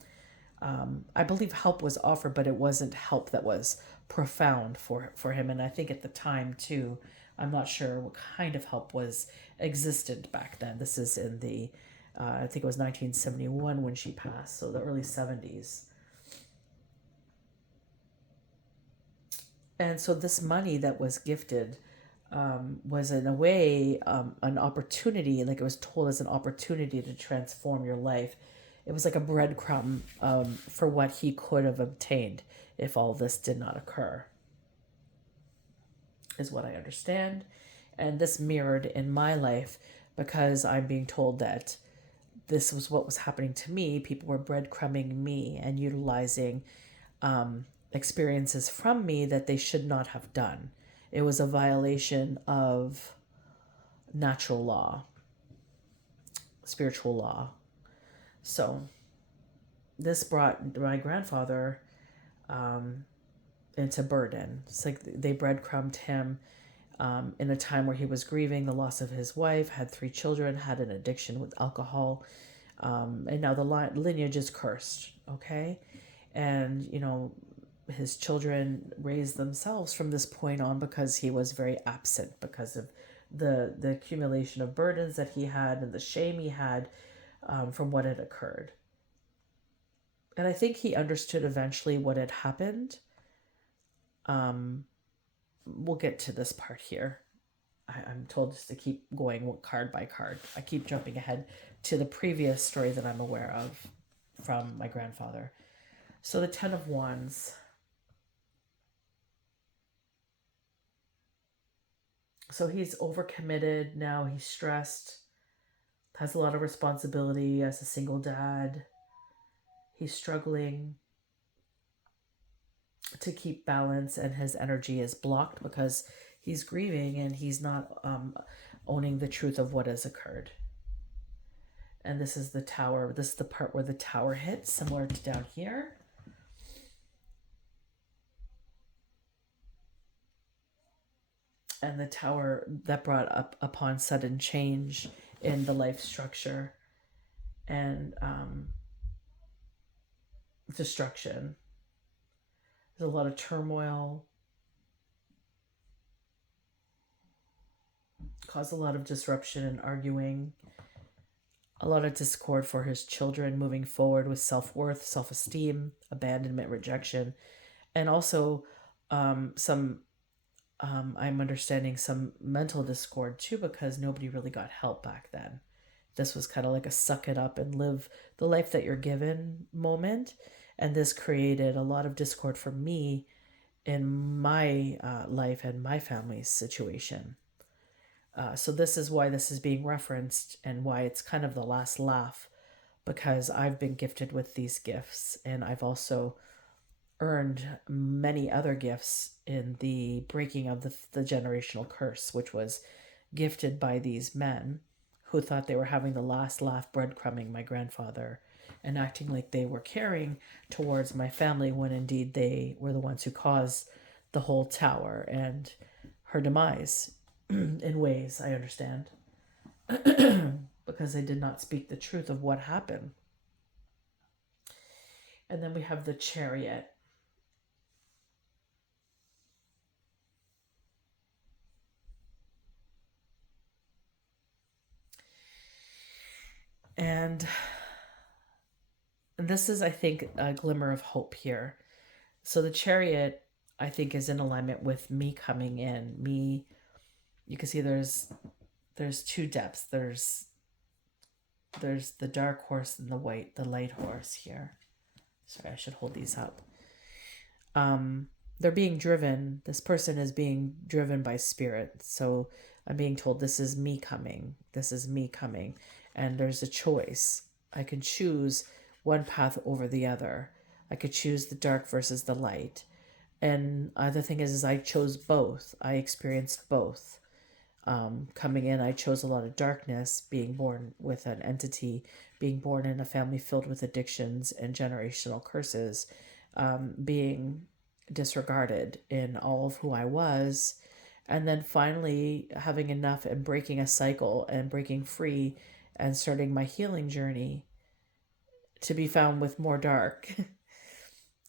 I believe help was offered, but it wasn't help that was profound for him. And I think at the time too, I'm not sure what kind of help was existent back then. This is in the, I think it was 1971 when she passed, so the early 70s. And so this money that was gifted was in a way an opportunity, like it was told as an opportunity to transform your life. It was like a breadcrumb for what he could have obtained if all this did not occur, is what I understand. And this mirrored in my life because I'm being told that this was what was happening to me. People were breadcrumbing me and utilizing experiences from me that they should not have done. It was a violation of natural law, spiritual law. So this brought my grandfather into burden. It's like they breadcrumbed him in a time where he was grieving the loss of his wife, had 3 children, had an addiction with alcohol, and now the lineage is cursed. Okay, and his children raised themselves from this point on because he was very absent because of the accumulation of burdens that he had and the shame he had from what had occurred. And I think he understood eventually what had happened. We'll get to this part here. I'm told just to keep going card by card. I keep jumping ahead to the previous story that I'm aware of from my grandfather. So the 10 of Wands. So he's overcommitted now. He's stressed, has a lot of responsibility as a single dad. He's struggling to keep balance, and his energy is blocked because he's grieving and he's not owning the truth of what has occurred. And this is the tower. This is the part where the tower hits, similar to down here. And the tower that brought up upon sudden change in the life structure and destruction. There's a lot of turmoil, caused a lot of disruption and arguing, a lot of discord for his children moving forward with self-worth, self-esteem, abandonment, rejection, and also some I'm understanding some mental discord too, because nobody really got help back then. This was kind of like a suck it up and live the life that you're given moment. And this created a lot of discord for me in my life and my family's situation. So this is why this is being referenced and why it's kind of the last laugh, because I've been gifted with these gifts and I've also earned many other gifts in the breaking of the generational curse, which was gifted by these men who thought they were having the last laugh breadcrumbing my grandfather and acting like they were caring towards my family when indeed they were the ones who caused the whole tower and her demise in ways I understand because they did not speak the truth of what happened. And then we have the Chariot. And this is, I think, a glimmer of hope here. So the Chariot, I think, is in alignment with me coming in. Me, you can see there's 2 depths. There's the dark horse and the light horse here. Sorry, I should hold these up. They're being driven. This person is being driven by spirit. So I'm being told this is me coming. This is me coming. And there's a choice. I can choose one path over the other. I could choose the dark versus the light. And the thing is I chose both. I experienced both. Coming in, I chose a lot of darkness, being born with an entity, being born in a family filled with addictions and generational curses, being disregarded in all of who I was, and then finally having enough and breaking a cycle and breaking free and starting my healing journey to be found with more dark.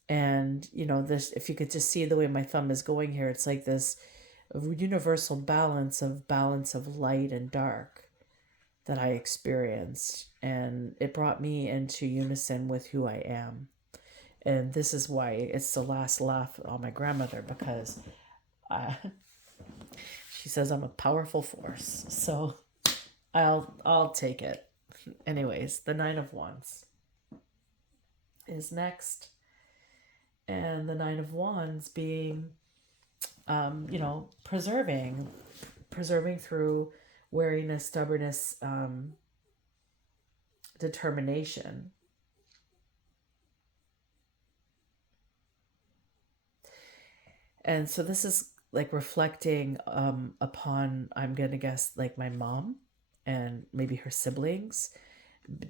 And this, if you could just see the way my thumb is going here, it's like this universal balance of light and dark that I experienced, and it brought me into unison with who I am. And this is why it's the last laugh on my grandmother, because She says I'm a powerful force. So I'll take it. Anyways, the Nine of Wands is next. And the Nine of Wands being, preserving through wariness, stubbornness, determination. And so this is like reflecting upon, I'm going to guess, like my mom and maybe her siblings,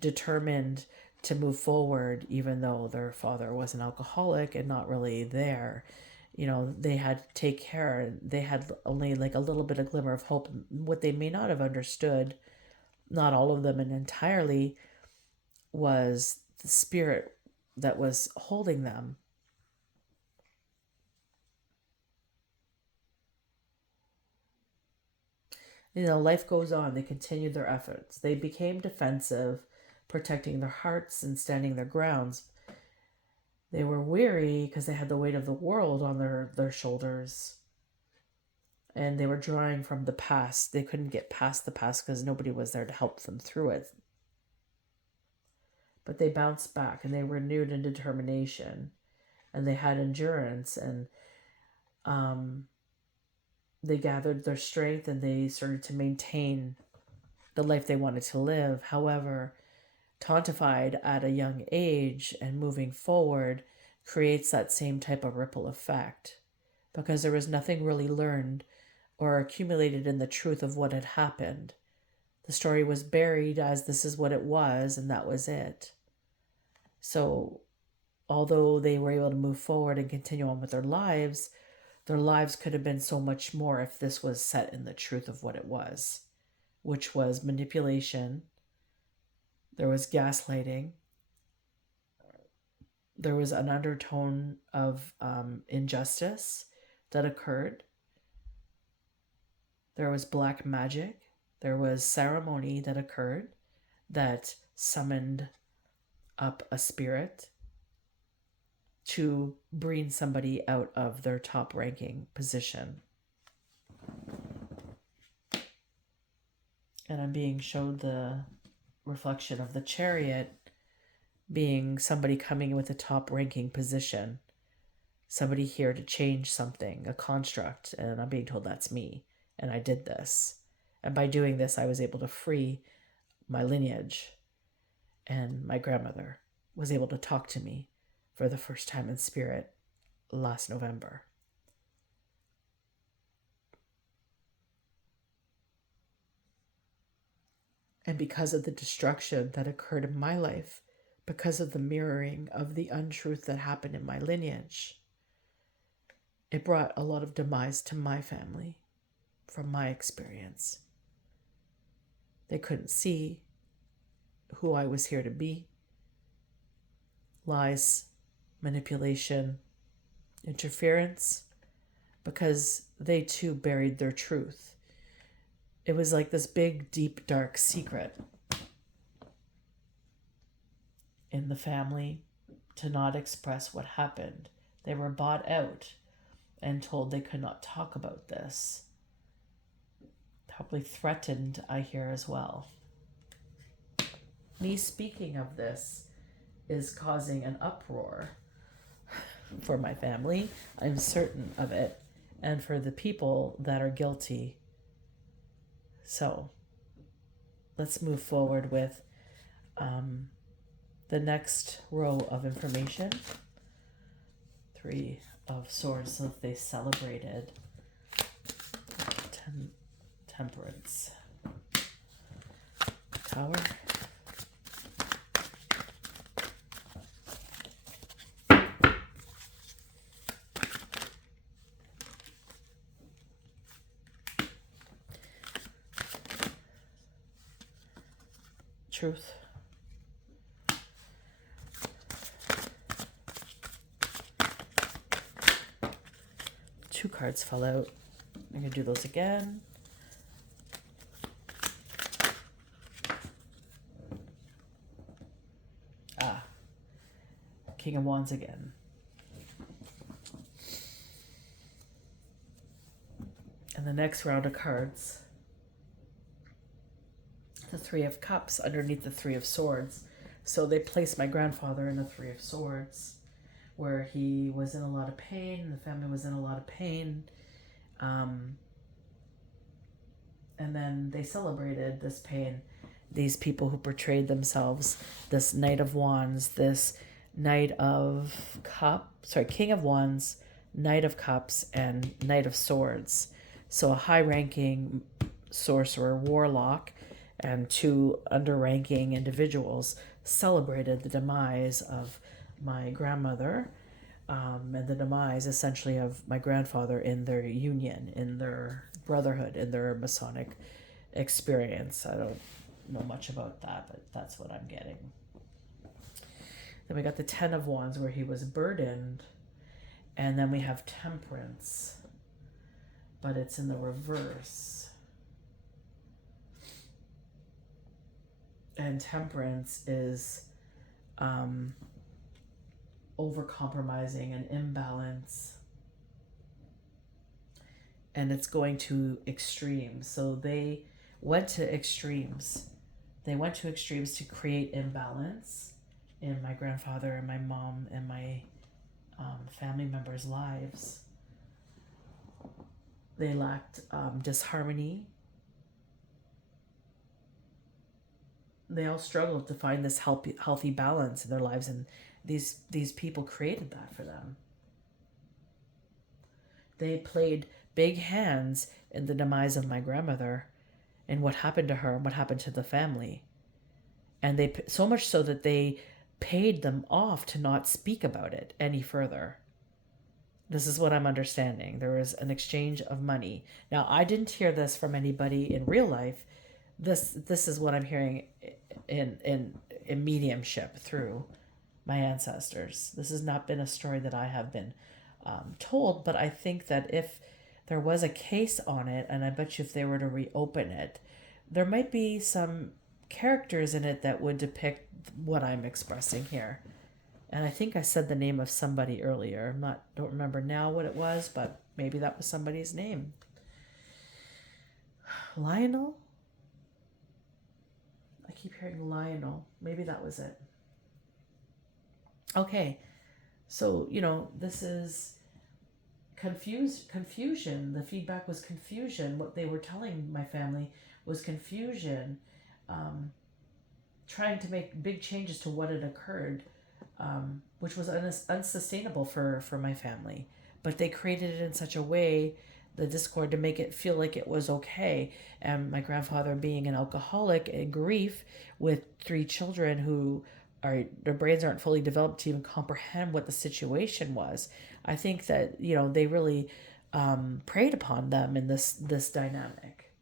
determined to move forward even though their father was an alcoholic and not really there. They had to take care. They had only like a little bit of glimmer of hope. What they may not have understood, not all of them and entirely, was the spirit that was holding them. Life goes on. They continued their efforts. They became defensive, protecting their hearts and standing their grounds. They were weary because they had the weight of the world on their shoulders. And they were drawing from the past. They couldn't get past the past because nobody was there to help them through it. But they bounced back and they were renewed in determination. And they had endurance, and they gathered their strength and they started to maintain the life they wanted to live. However, tontified at a young age and moving forward creates that same type of ripple effect, because there was nothing really learned or accumulated in the truth of what had happened. The story was buried as this is what it was, and that was it. So although they were able to move forward and continue on with their lives could have been so much more if this was set in the truth of what it was, which was manipulation. There was gaslighting. There was an undertone of injustice that occurred. There was black magic. There was ceremony that occurred that summoned up a spirit to bring somebody out of their top ranking position. And I'm being showed the reflection of the Chariot being somebody coming with a top ranking position, somebody here to change something, a construct, and I'm being told that's me, and I did this. And by doing this, I was able to free my lineage, and my grandmother was able to talk to me for the first time in spirit last November. And because of the destruction that occurred in my life, because of the mirroring of the untruth that happened in my lineage, it brought a lot of demise to my family from my experience. They couldn't see who I was here to be. Lies, manipulation, interference, because they too buried their truth. It was like this big, deep, dark secret in the family to not express what happened. They were bought out and told they could not talk about this. Probably threatened, I hear as well. Me speaking of this is causing an uproar for my family. I'm certain of it. And for the people that are guilty. So let's move forward with the next row of information. 3 of Swords, so if they celebrated. Temperance. Tower. Truth. Two cards fell out. I'm going to do those again. King of Wands again. And the next round of cards, the Three of Cups underneath the Three of Swords. So they placed my grandfather in the Three of Swords, where he was in a lot of pain, the family was in a lot of pain. And then they celebrated this pain. These people who portrayed themselves, this Knight of Wands, this Knight of King of Wands, Knight of Cups, and Knight of Swords. So a high-ranking sorcerer, warlock, and two under-ranking individuals celebrated the demise of my grandmother, and the demise essentially of my grandfather in their union, in their brotherhood, in their Masonic experience. I don't know much about that, but that's what I'm getting. Then we got the Ten of Wands, where he was burdened, and then we have Temperance, but it's in the reverse. And Temperance is over-compromising and imbalance. And it's going to extremes. So they went to extremes. They went to extremes to create imbalance in my grandfather and my mom and my family members' lives. They lacked disharmony. They all struggled to find this healthy balance in their lives, and these people created that for them. They played big hands in the demise of my grandmother and what happened to her and what happened to the family. And they so much so that they paid them off to not speak about it any further. This is what I'm understanding. There was an exchange of money. Now, I didn't hear this from anybody in real life. This is what I'm hearing in mediumship through my ancestors. This has not been a story that I have been told, but I think that if there was a case on it, and I bet you if they were to reopen it, there might be some characters in it that would depict what I'm expressing here. And I think I said the name of somebody earlier. Don't remember now what it was, but maybe that was somebody's name. Lionel? I keep hearing Lionel. Maybe that was it. Okay. So, this is confusion. The feedback was confusion. What they were telling my family was confusion. Trying to make big changes to what had occurred, which was unsustainable for my family. But they created it in such a way, the discord, to make it feel like it was okay. And my grandfather being an alcoholic in grief with 3 children who their brains aren't fully developed to even comprehend what the situation was. I think that, they really preyed upon them in this dynamic.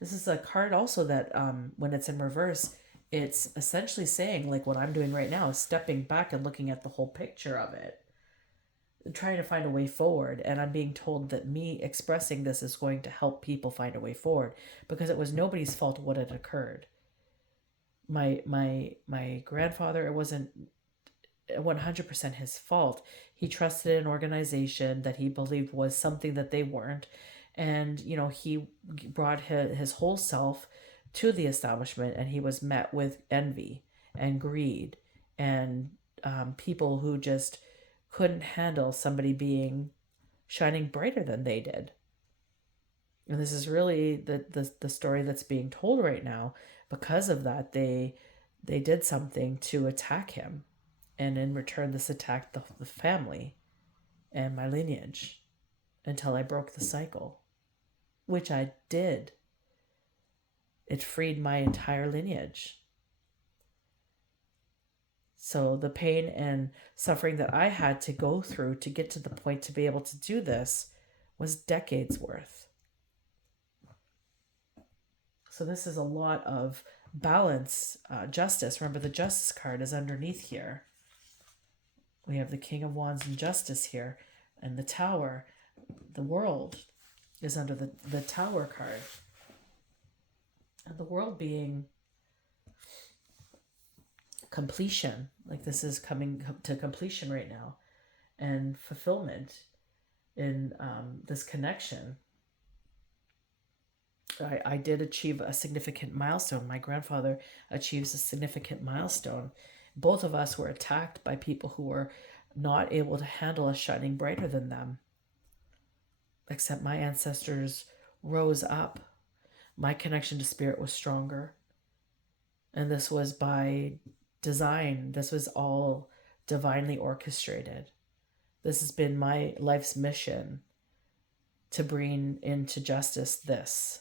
This is a card also that when it's in reverse, it's essentially saying, like what I'm doing right now, is stepping back and looking at the whole picture of it, trying to find a way forward. And I'm being told that me expressing this is going to help people find a way forward, because it was nobody's fault what had occurred. My grandfather, it wasn't 100% his fault. He trusted an organization that he believed was something that they weren't. And, he brought his whole self to the establishment, and he was met with envy and greed and people who just couldn't handle somebody shining brighter than they did. And this is really the story that's being told right now. Because of that, they did something to attack him. And in return, this attacked the family and my lineage until I broke the cycle, which I did. It freed my entire lineage. So the pain and suffering that I had to go through to get to the point to be able to do this was decades worth. So this is a lot of balance, justice. Remember, the justice card is underneath here. We have the King of Wands and Justice here, and the Tower. The World is under the Tower card. And the World being completion. Like, this is coming to completion right now. And fulfillment. in this connection, I did achieve a significant milestone. My grandfather achieves a significant milestone. Both of us were attacked by people who were not able to handle us shining brighter than them. Except my ancestors rose up. My connection to spirit was stronger. And this was by design. This was all divinely orchestrated. This has been my life's mission, to bring into justice this.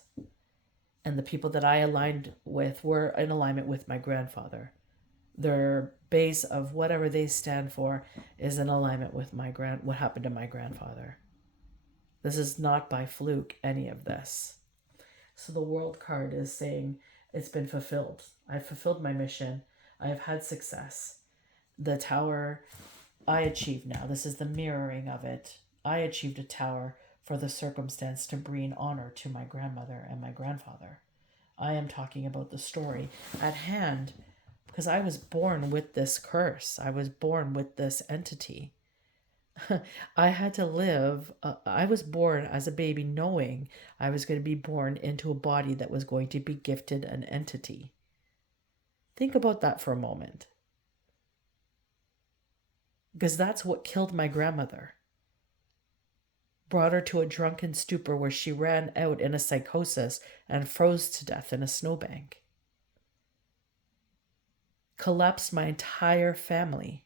And the people that I aligned with were in alignment with my grandfather. Their base of whatever they stand for is in alignment with what happened to my grandfather. This is not by fluke, any of this. So the world card is saying it's been fulfilled. I've fulfilled my mission. I have had success. The tower I achieved now. This is the mirroring of it. I achieved a tower for the circumstance to bring honor to my grandmother and my grandfather. I am talking about the story at hand because I was born with this curse. I was born with this entity. I had to live. I was born as a baby knowing I was going to be born into a body that was going to be gifted an entity. Think about that for a moment. Because that's what killed my grandmother. Brought her to a drunken stupor where she ran out in a psychosis and froze to death in a snowbank. Collapsed my entire family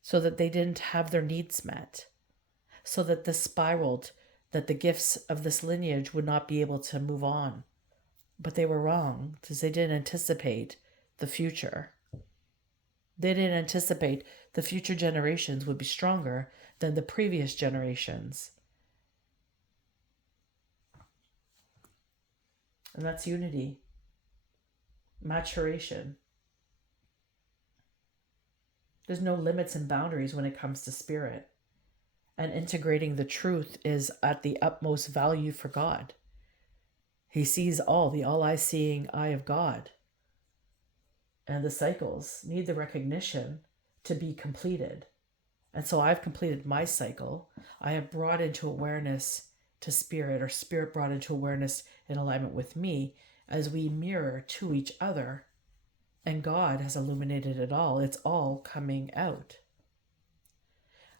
so that they didn't have their needs met, so that this spiraled, that the gifts of this lineage would not be able to move on. But they were wrong because they didn't anticipate the future. They didn't anticipate the future generations would be stronger than the previous generations. And that's unity, maturation. There's no limits and boundaries when it comes to spirit. And integrating the truth is at the utmost value for God. He sees all, the all-I-seeing eye of God. And the cycles need the recognition to be completed. And so I've completed my cycle. I have brought into awareness to spirit, or spirit brought into awareness in alignment with me as we mirror to each other. And God has illuminated it all. It's all coming out.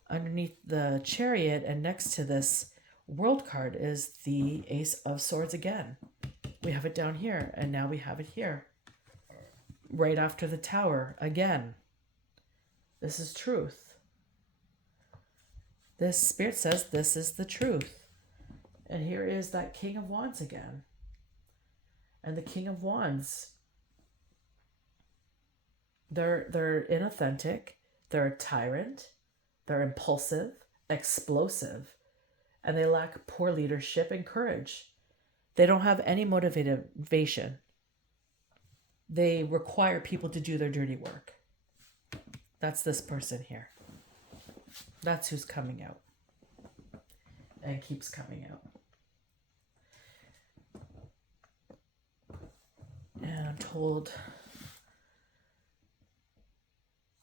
Underneath the Chariot and next to this world card is the Ace of Swords again. We have it down here, and now we have it here. Right after the Tower again. This is truth. This spirit says this is the truth. And here is that King of Wands again. And the King of Wands, they're inauthentic, they're a tyrant, they're impulsive, explosive, and they lack poor leadership and courage. They don't have any motivation. They require people to do their dirty work. That's this person here. That's who's coming out. And keeps coming out. And I'm told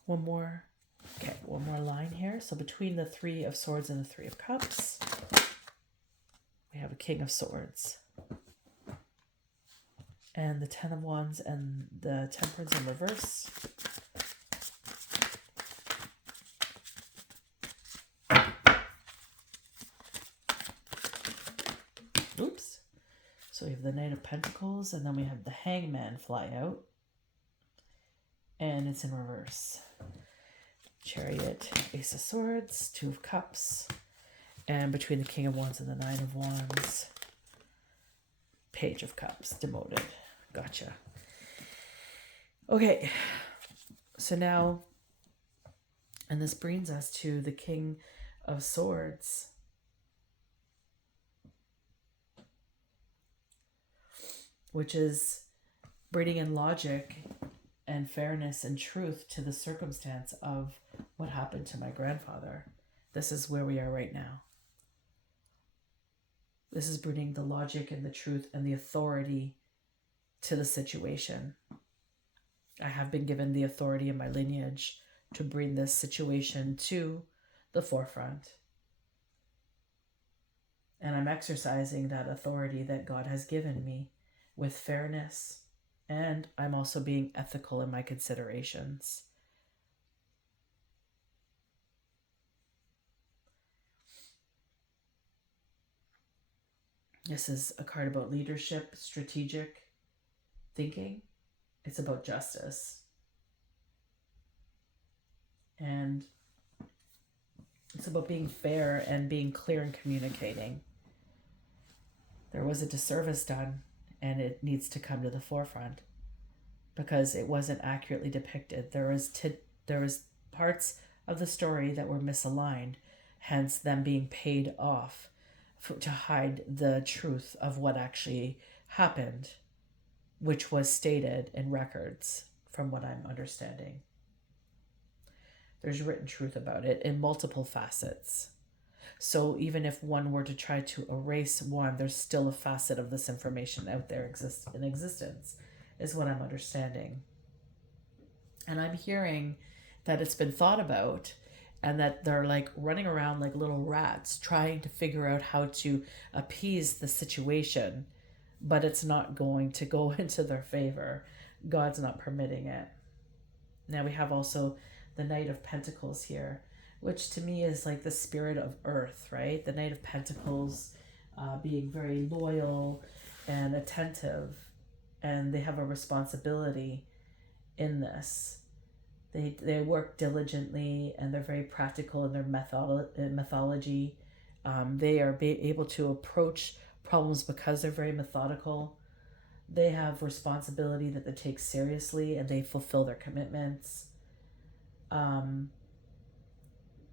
one more line here. So between the Three of Swords and the Three of Cups, we have a King of Swords. And the Ten of Wands and the Temperance in reverse. Oops. So we have the Knight of Pentacles, and then we have the Hangman fly out. And it's in reverse. Chariot, Ace of Swords, Two of Cups. And between the King of Wands and the Nine of Wands, Page of Cups, demoted. Gotcha. Okay. So now, and this brings us to the King of Swords. Which is bringing in logic and fairness and truth to the circumstance of what happened to my grandfather. This is where we are right now. This is bringing the logic and the truth and the authority to the situation. I have been given the authority in my lineage to bring this situation to the forefront. And I'm exercising that authority that God has given me with fairness. And I'm also being ethical in my considerations. This is a card about leadership, strategic thinking. It's about justice. And it's about being fair and being clear and communicating. There was a disservice done, and it needs to come to the forefront because it wasn't accurately depicted. There was parts of the story that were misaligned, hence them being paid off to hide the truth of what actually happened, which was stated in records, from what I'm understanding. There's written truth about it in multiple facets. So even if one were to try to erase one, there's still a facet of this information out there in existence, is what I'm understanding. And I'm hearing that it's been thought about and that they're like running around like little rats trying to figure out how to appease the situation, but it's not going to go into their favor. God's not permitting it. Now we have also the Knight of Pentacles here, which to me is like the spirit of earth, right? The Knight of Pentacles being very loyal and attentive, and they have a responsibility in this. They work diligently, and they're very practical in their methodology. They are able to approach problems because they're very methodical. They have responsibility that they take seriously, and they fulfill their commitments.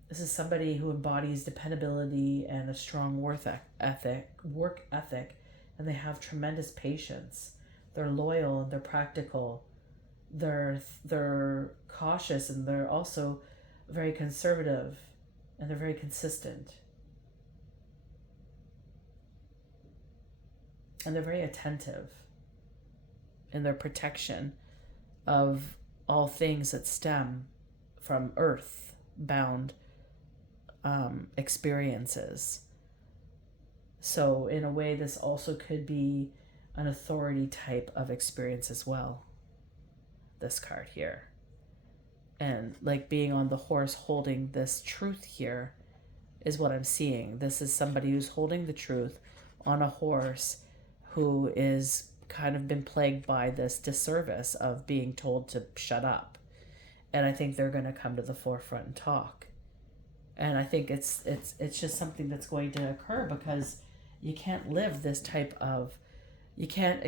This is somebody who embodies dependability and a strong work ethic, and they have tremendous patience. They're loyal and they're practical. They're cautious, and they're also very conservative, and they're very consistent. And they're very attentive in their protection of all things that stem from earth-bound experiences. So in a way, this also could be an authority type of experience as well, this card here. And like being on the horse holding this truth here is what I'm seeing. This is somebody who's holding the truth on a horse who is kind of been plagued by this disservice of being told to shut up. And I think they're going to come to the forefront and talk. And I think it's just something that's going to occur because you can't live this type of, you can't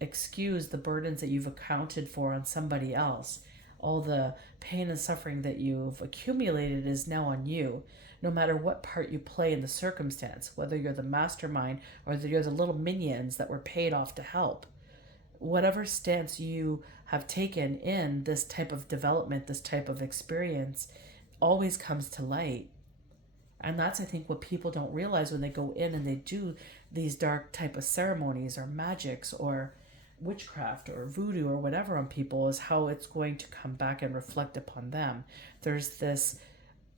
excuse the burdens that you've accounted for on somebody else. All the pain and suffering that you've accumulated is now on you, no matter what part you play in the circumstance, whether you're the mastermind or you're the little minions that were paid off to help. Whatever stance you have taken in this type of development, this type of experience, always comes to light. And that's, I think, what people don't realize when they go in and they do these dark type of ceremonies or magics or witchcraft or voodoo or whatever on people, is how it's going to come back and reflect upon them. There's this,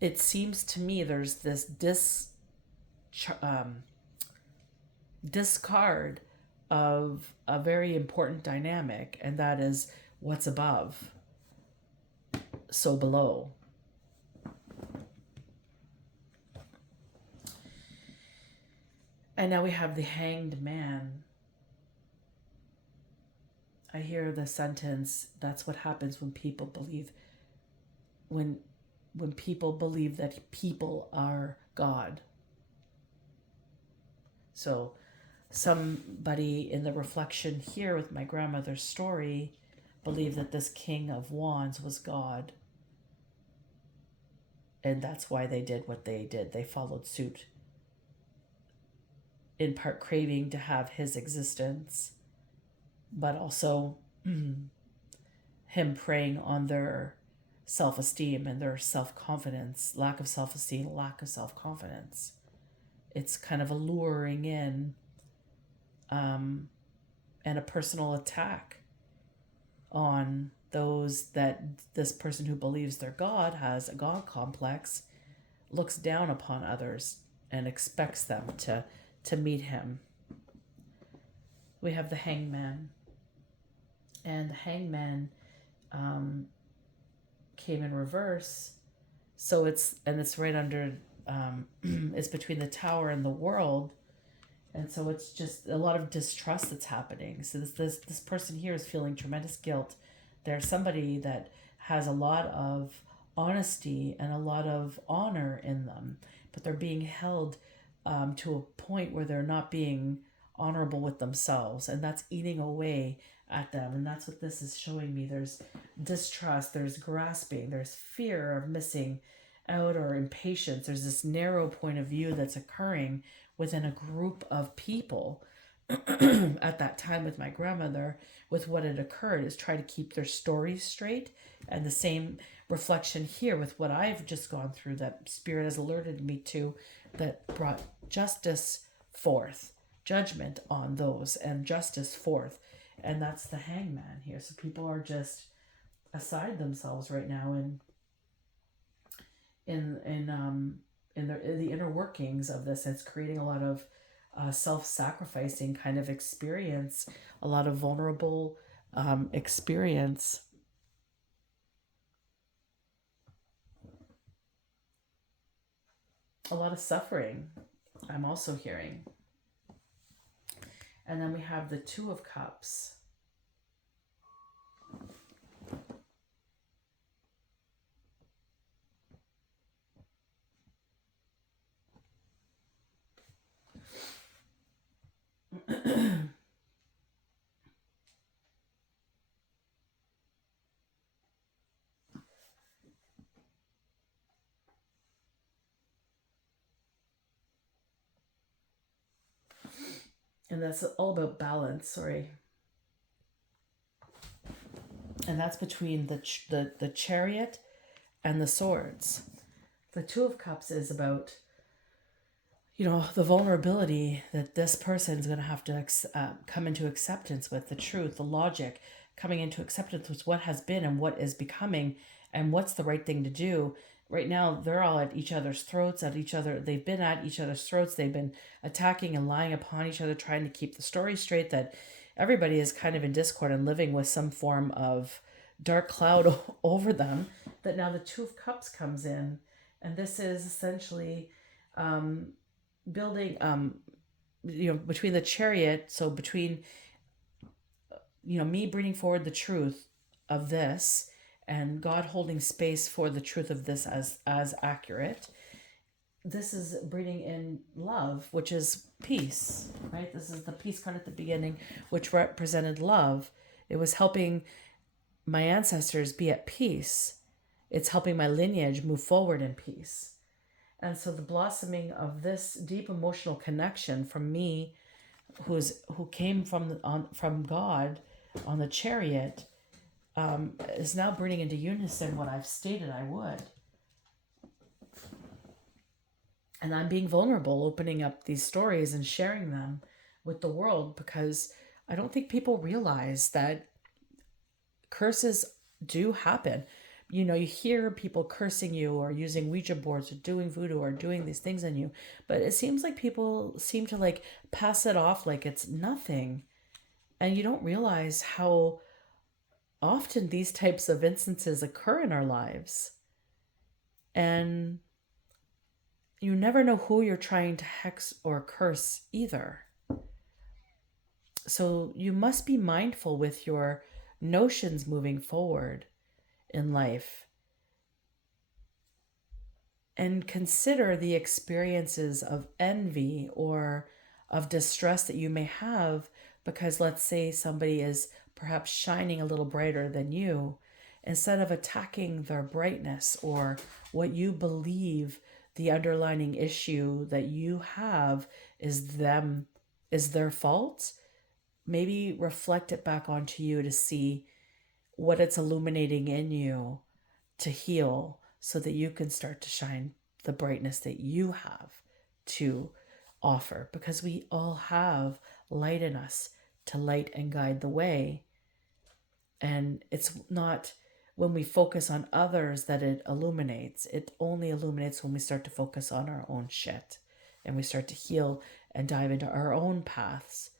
it seems to me, there's this discard of a very important dynamic, and that is what's above, so below. And now we have the Hanged Man. I hear the sentence, that's what happens when people believe, when people believe that people are God. So somebody in the reflection here with my grandmother's story believed that this King of Wands was God. And that's why they did what they did. They followed suit, in part craving to have his existence, but also him preying on their self-esteem and their self-confidence, lack of self-esteem, lack of self-confidence. It's kind of a luring in and a personal attack on those that this person who believes they're God, has a God complex, looks down upon others and expects them to to meet him. We have the hangman. And the hangman came in reverse. So it's right under, it's between the tower and the world. And so it's just a lot of distrust that's happening. So this person here is feeling tremendous guilt. There's somebody that has a lot of honesty and a lot of honor in them, but they're being held to a point where they're not being honorable with themselves, and that's eating away at them. And that's what this is showing me. There's distrust, there's grasping, there's fear of missing out or impatience. There's this narrow point of view that's occurring within a group of people. At that time with my grandmother, with what had occurred, is try to keep their stories straight. And the same reflection here with what I've just gone through, that spirit has alerted me to, that brought justice forth, judgment on those, and justice forth. And that's the hangman here. So people are just aside themselves right now in the inner workings of this. It's creating a lot of self-sacrificing kind of experience, a lot of vulnerable experience. A lot of suffering, I'm also hearing. And then we have the Two of Cups. And that's all about balance, sorry. And that's between the Chariot and the Swords. The Two of Cups is about, the vulnerability that this person's going to have to come into acceptance with, the truth, the logic, coming into acceptance with what has been and what is becoming and what's the right thing to do. Right now, they're all at each other's throats, they've been at each other's throats, they've been attacking and lying upon each other, trying to keep the story straight, that everybody is kind of in discord and living with some form of dark cloud over them, that now the Two of Cups comes in. And this is essentially building, between the Chariot, so between, me bringing forward the truth of this, and God holding space for the truth of this as accurate. This is bringing in love, which is peace, right? This is the peace card at the beginning, which represented love. It was helping my ancestors be at peace. It's helping my lineage move forward in peace. And so the blossoming of this deep emotional connection from me, who came from God on the Chariot, is now bringing into unison what I've stated I would. And I'm being vulnerable, opening up these stories and sharing them with the world, because I don't think people realize that curses do happen. You hear people cursing you or using Ouija boards or doing voodoo or doing these things on you, but it seems like people seem to pass it off like it's nothing. And you don't realize how often these types of instances occur in our lives. And you never know who you're trying to hex or curse either. So you must be mindful with your notions moving forward in life. And consider the experiences of envy or of distress that you may have, because let's say somebody is perhaps shining a little brighter than you. Instead of attacking their brightness or what you believe the underlying issue that you have is their fault, maybe reflect it back onto you to see what it's illuminating in you to heal, so that you can start to shine the brightness that you have to offer, because we all have light in us to light and guide the way. And it's not when we focus on others that it illuminates. It only illuminates when we start to focus on our own shit, and we start to heal and dive into our own paths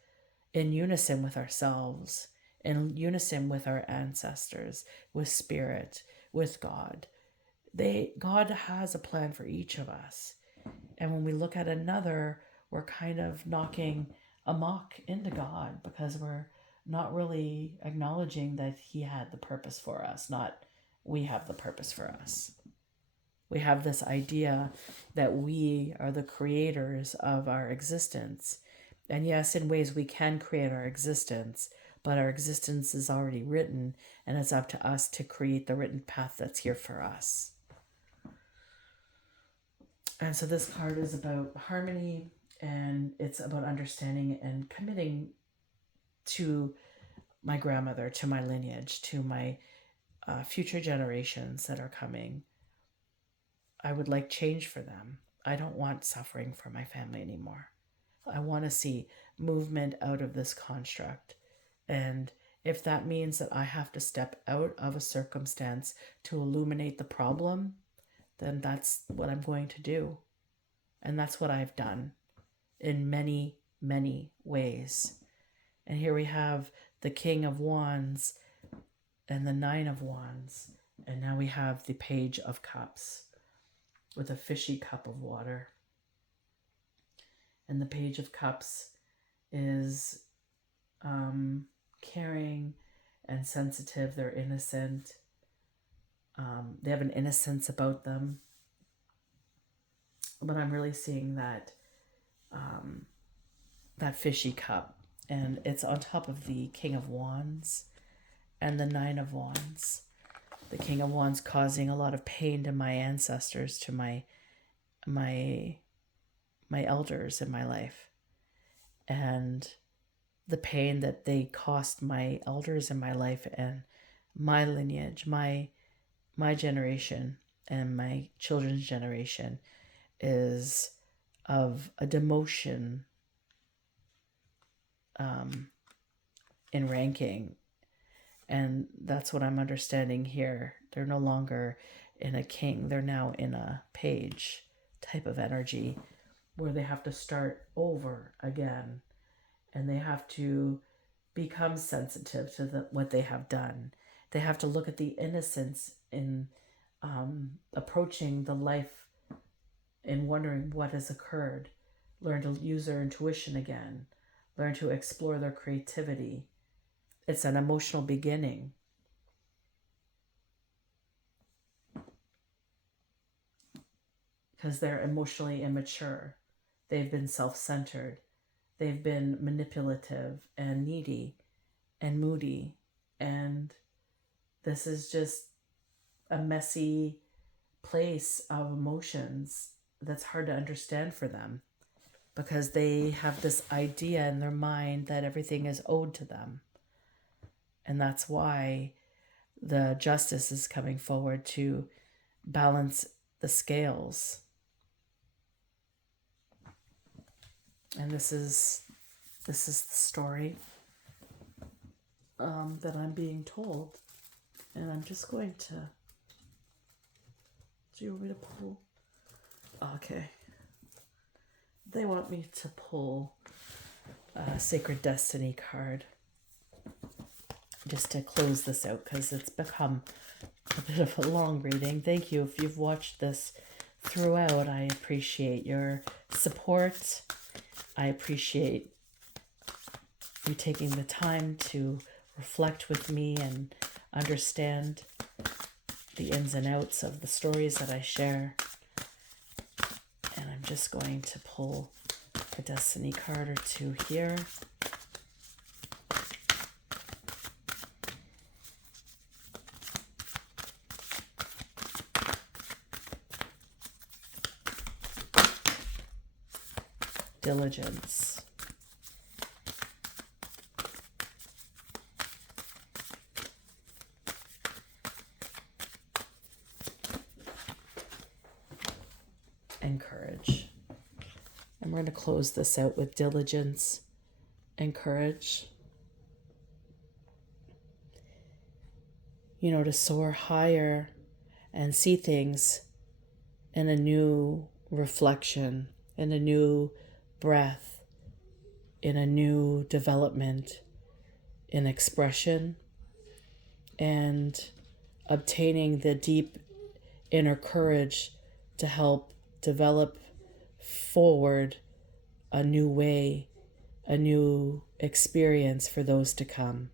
in unison with ourselves, in unison with our ancestors, with spirit, with God. God has a plan for each of us. And when we look at another, we're kind of knocking amok into God because we're not really acknowledging that he had the purpose for us, not we have the purpose for us. We have this idea that we are the creators of our existence. And yes, in ways we can create our existence, but our existence is already written, and it's up to us to create the written path that's here for us. And so this card is about harmony, and it's about understanding and committing to my grandmother, to my lineage, to my future generations that are coming. I would like change for them. I don't want suffering for my family anymore. I want to see movement out of this construct. And if that means that I have to step out of a circumstance to illuminate the problem, then that's what I'm going to do. And that's what I've done in many, many ways. And here we have the King of Wands and the Nine of Wands. And now we have the Page of Cups with a fishy cup of water. And the Page of Cups is caring and sensitive. They're innocent. They have an innocence about them. But I'm really seeing that that fishy cup. And it's on top of the King of Wands and the Nine of Wands. The King of Wands causing a lot of pain to my ancestors, to my elders in my life. And the pain that they cost my elders in my life and my lineage, my generation and my children's generation is of a demotion in ranking. And that's what I'm understanding here. They're no longer in a king. They're now in a page type of energy where they have to start over again. And they have to become sensitive to what they have done. They have to look at the innocence in approaching the life and wondering what has occurred. Learn to use their intuition again. Learn to explore their creativity. It's an emotional beginning. Because they're emotionally immature. They've been self-centered. They've been manipulative and needy and moody. And this is just a messy place of emotions that's hard to understand for them. Because they have this idea in their mind that everything is owed to them. And that's why the justice is coming forward to balance the scales. And this is the story that I'm being told. And I'm just going to... Do you want me to pull? Okay. They want me to pull a Sacred Destiny card just to close this out because it's become a bit of a long reading. Thank you if you've watched this throughout. I appreciate your support. I appreciate you taking the time to reflect with me and understand the ins and outs of the stories that I share. And I'm just going to pull a Destiny card or two here. Diligence. And courage. I'm going to close this out with diligence and courage. You know, to soar higher and see things in a new reflection, in a new breath, in a new development in expression and obtaining the deep inner courage to help develop forward a new way, a new experience for those to come,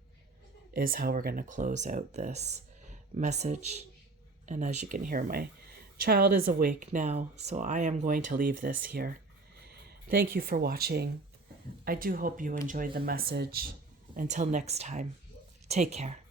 is how we're going to close out this message. And as you can hear, my child is awake now, so I am going to leave this here. Thank you for watching. I do hope you enjoyed the message. Until next time, take care.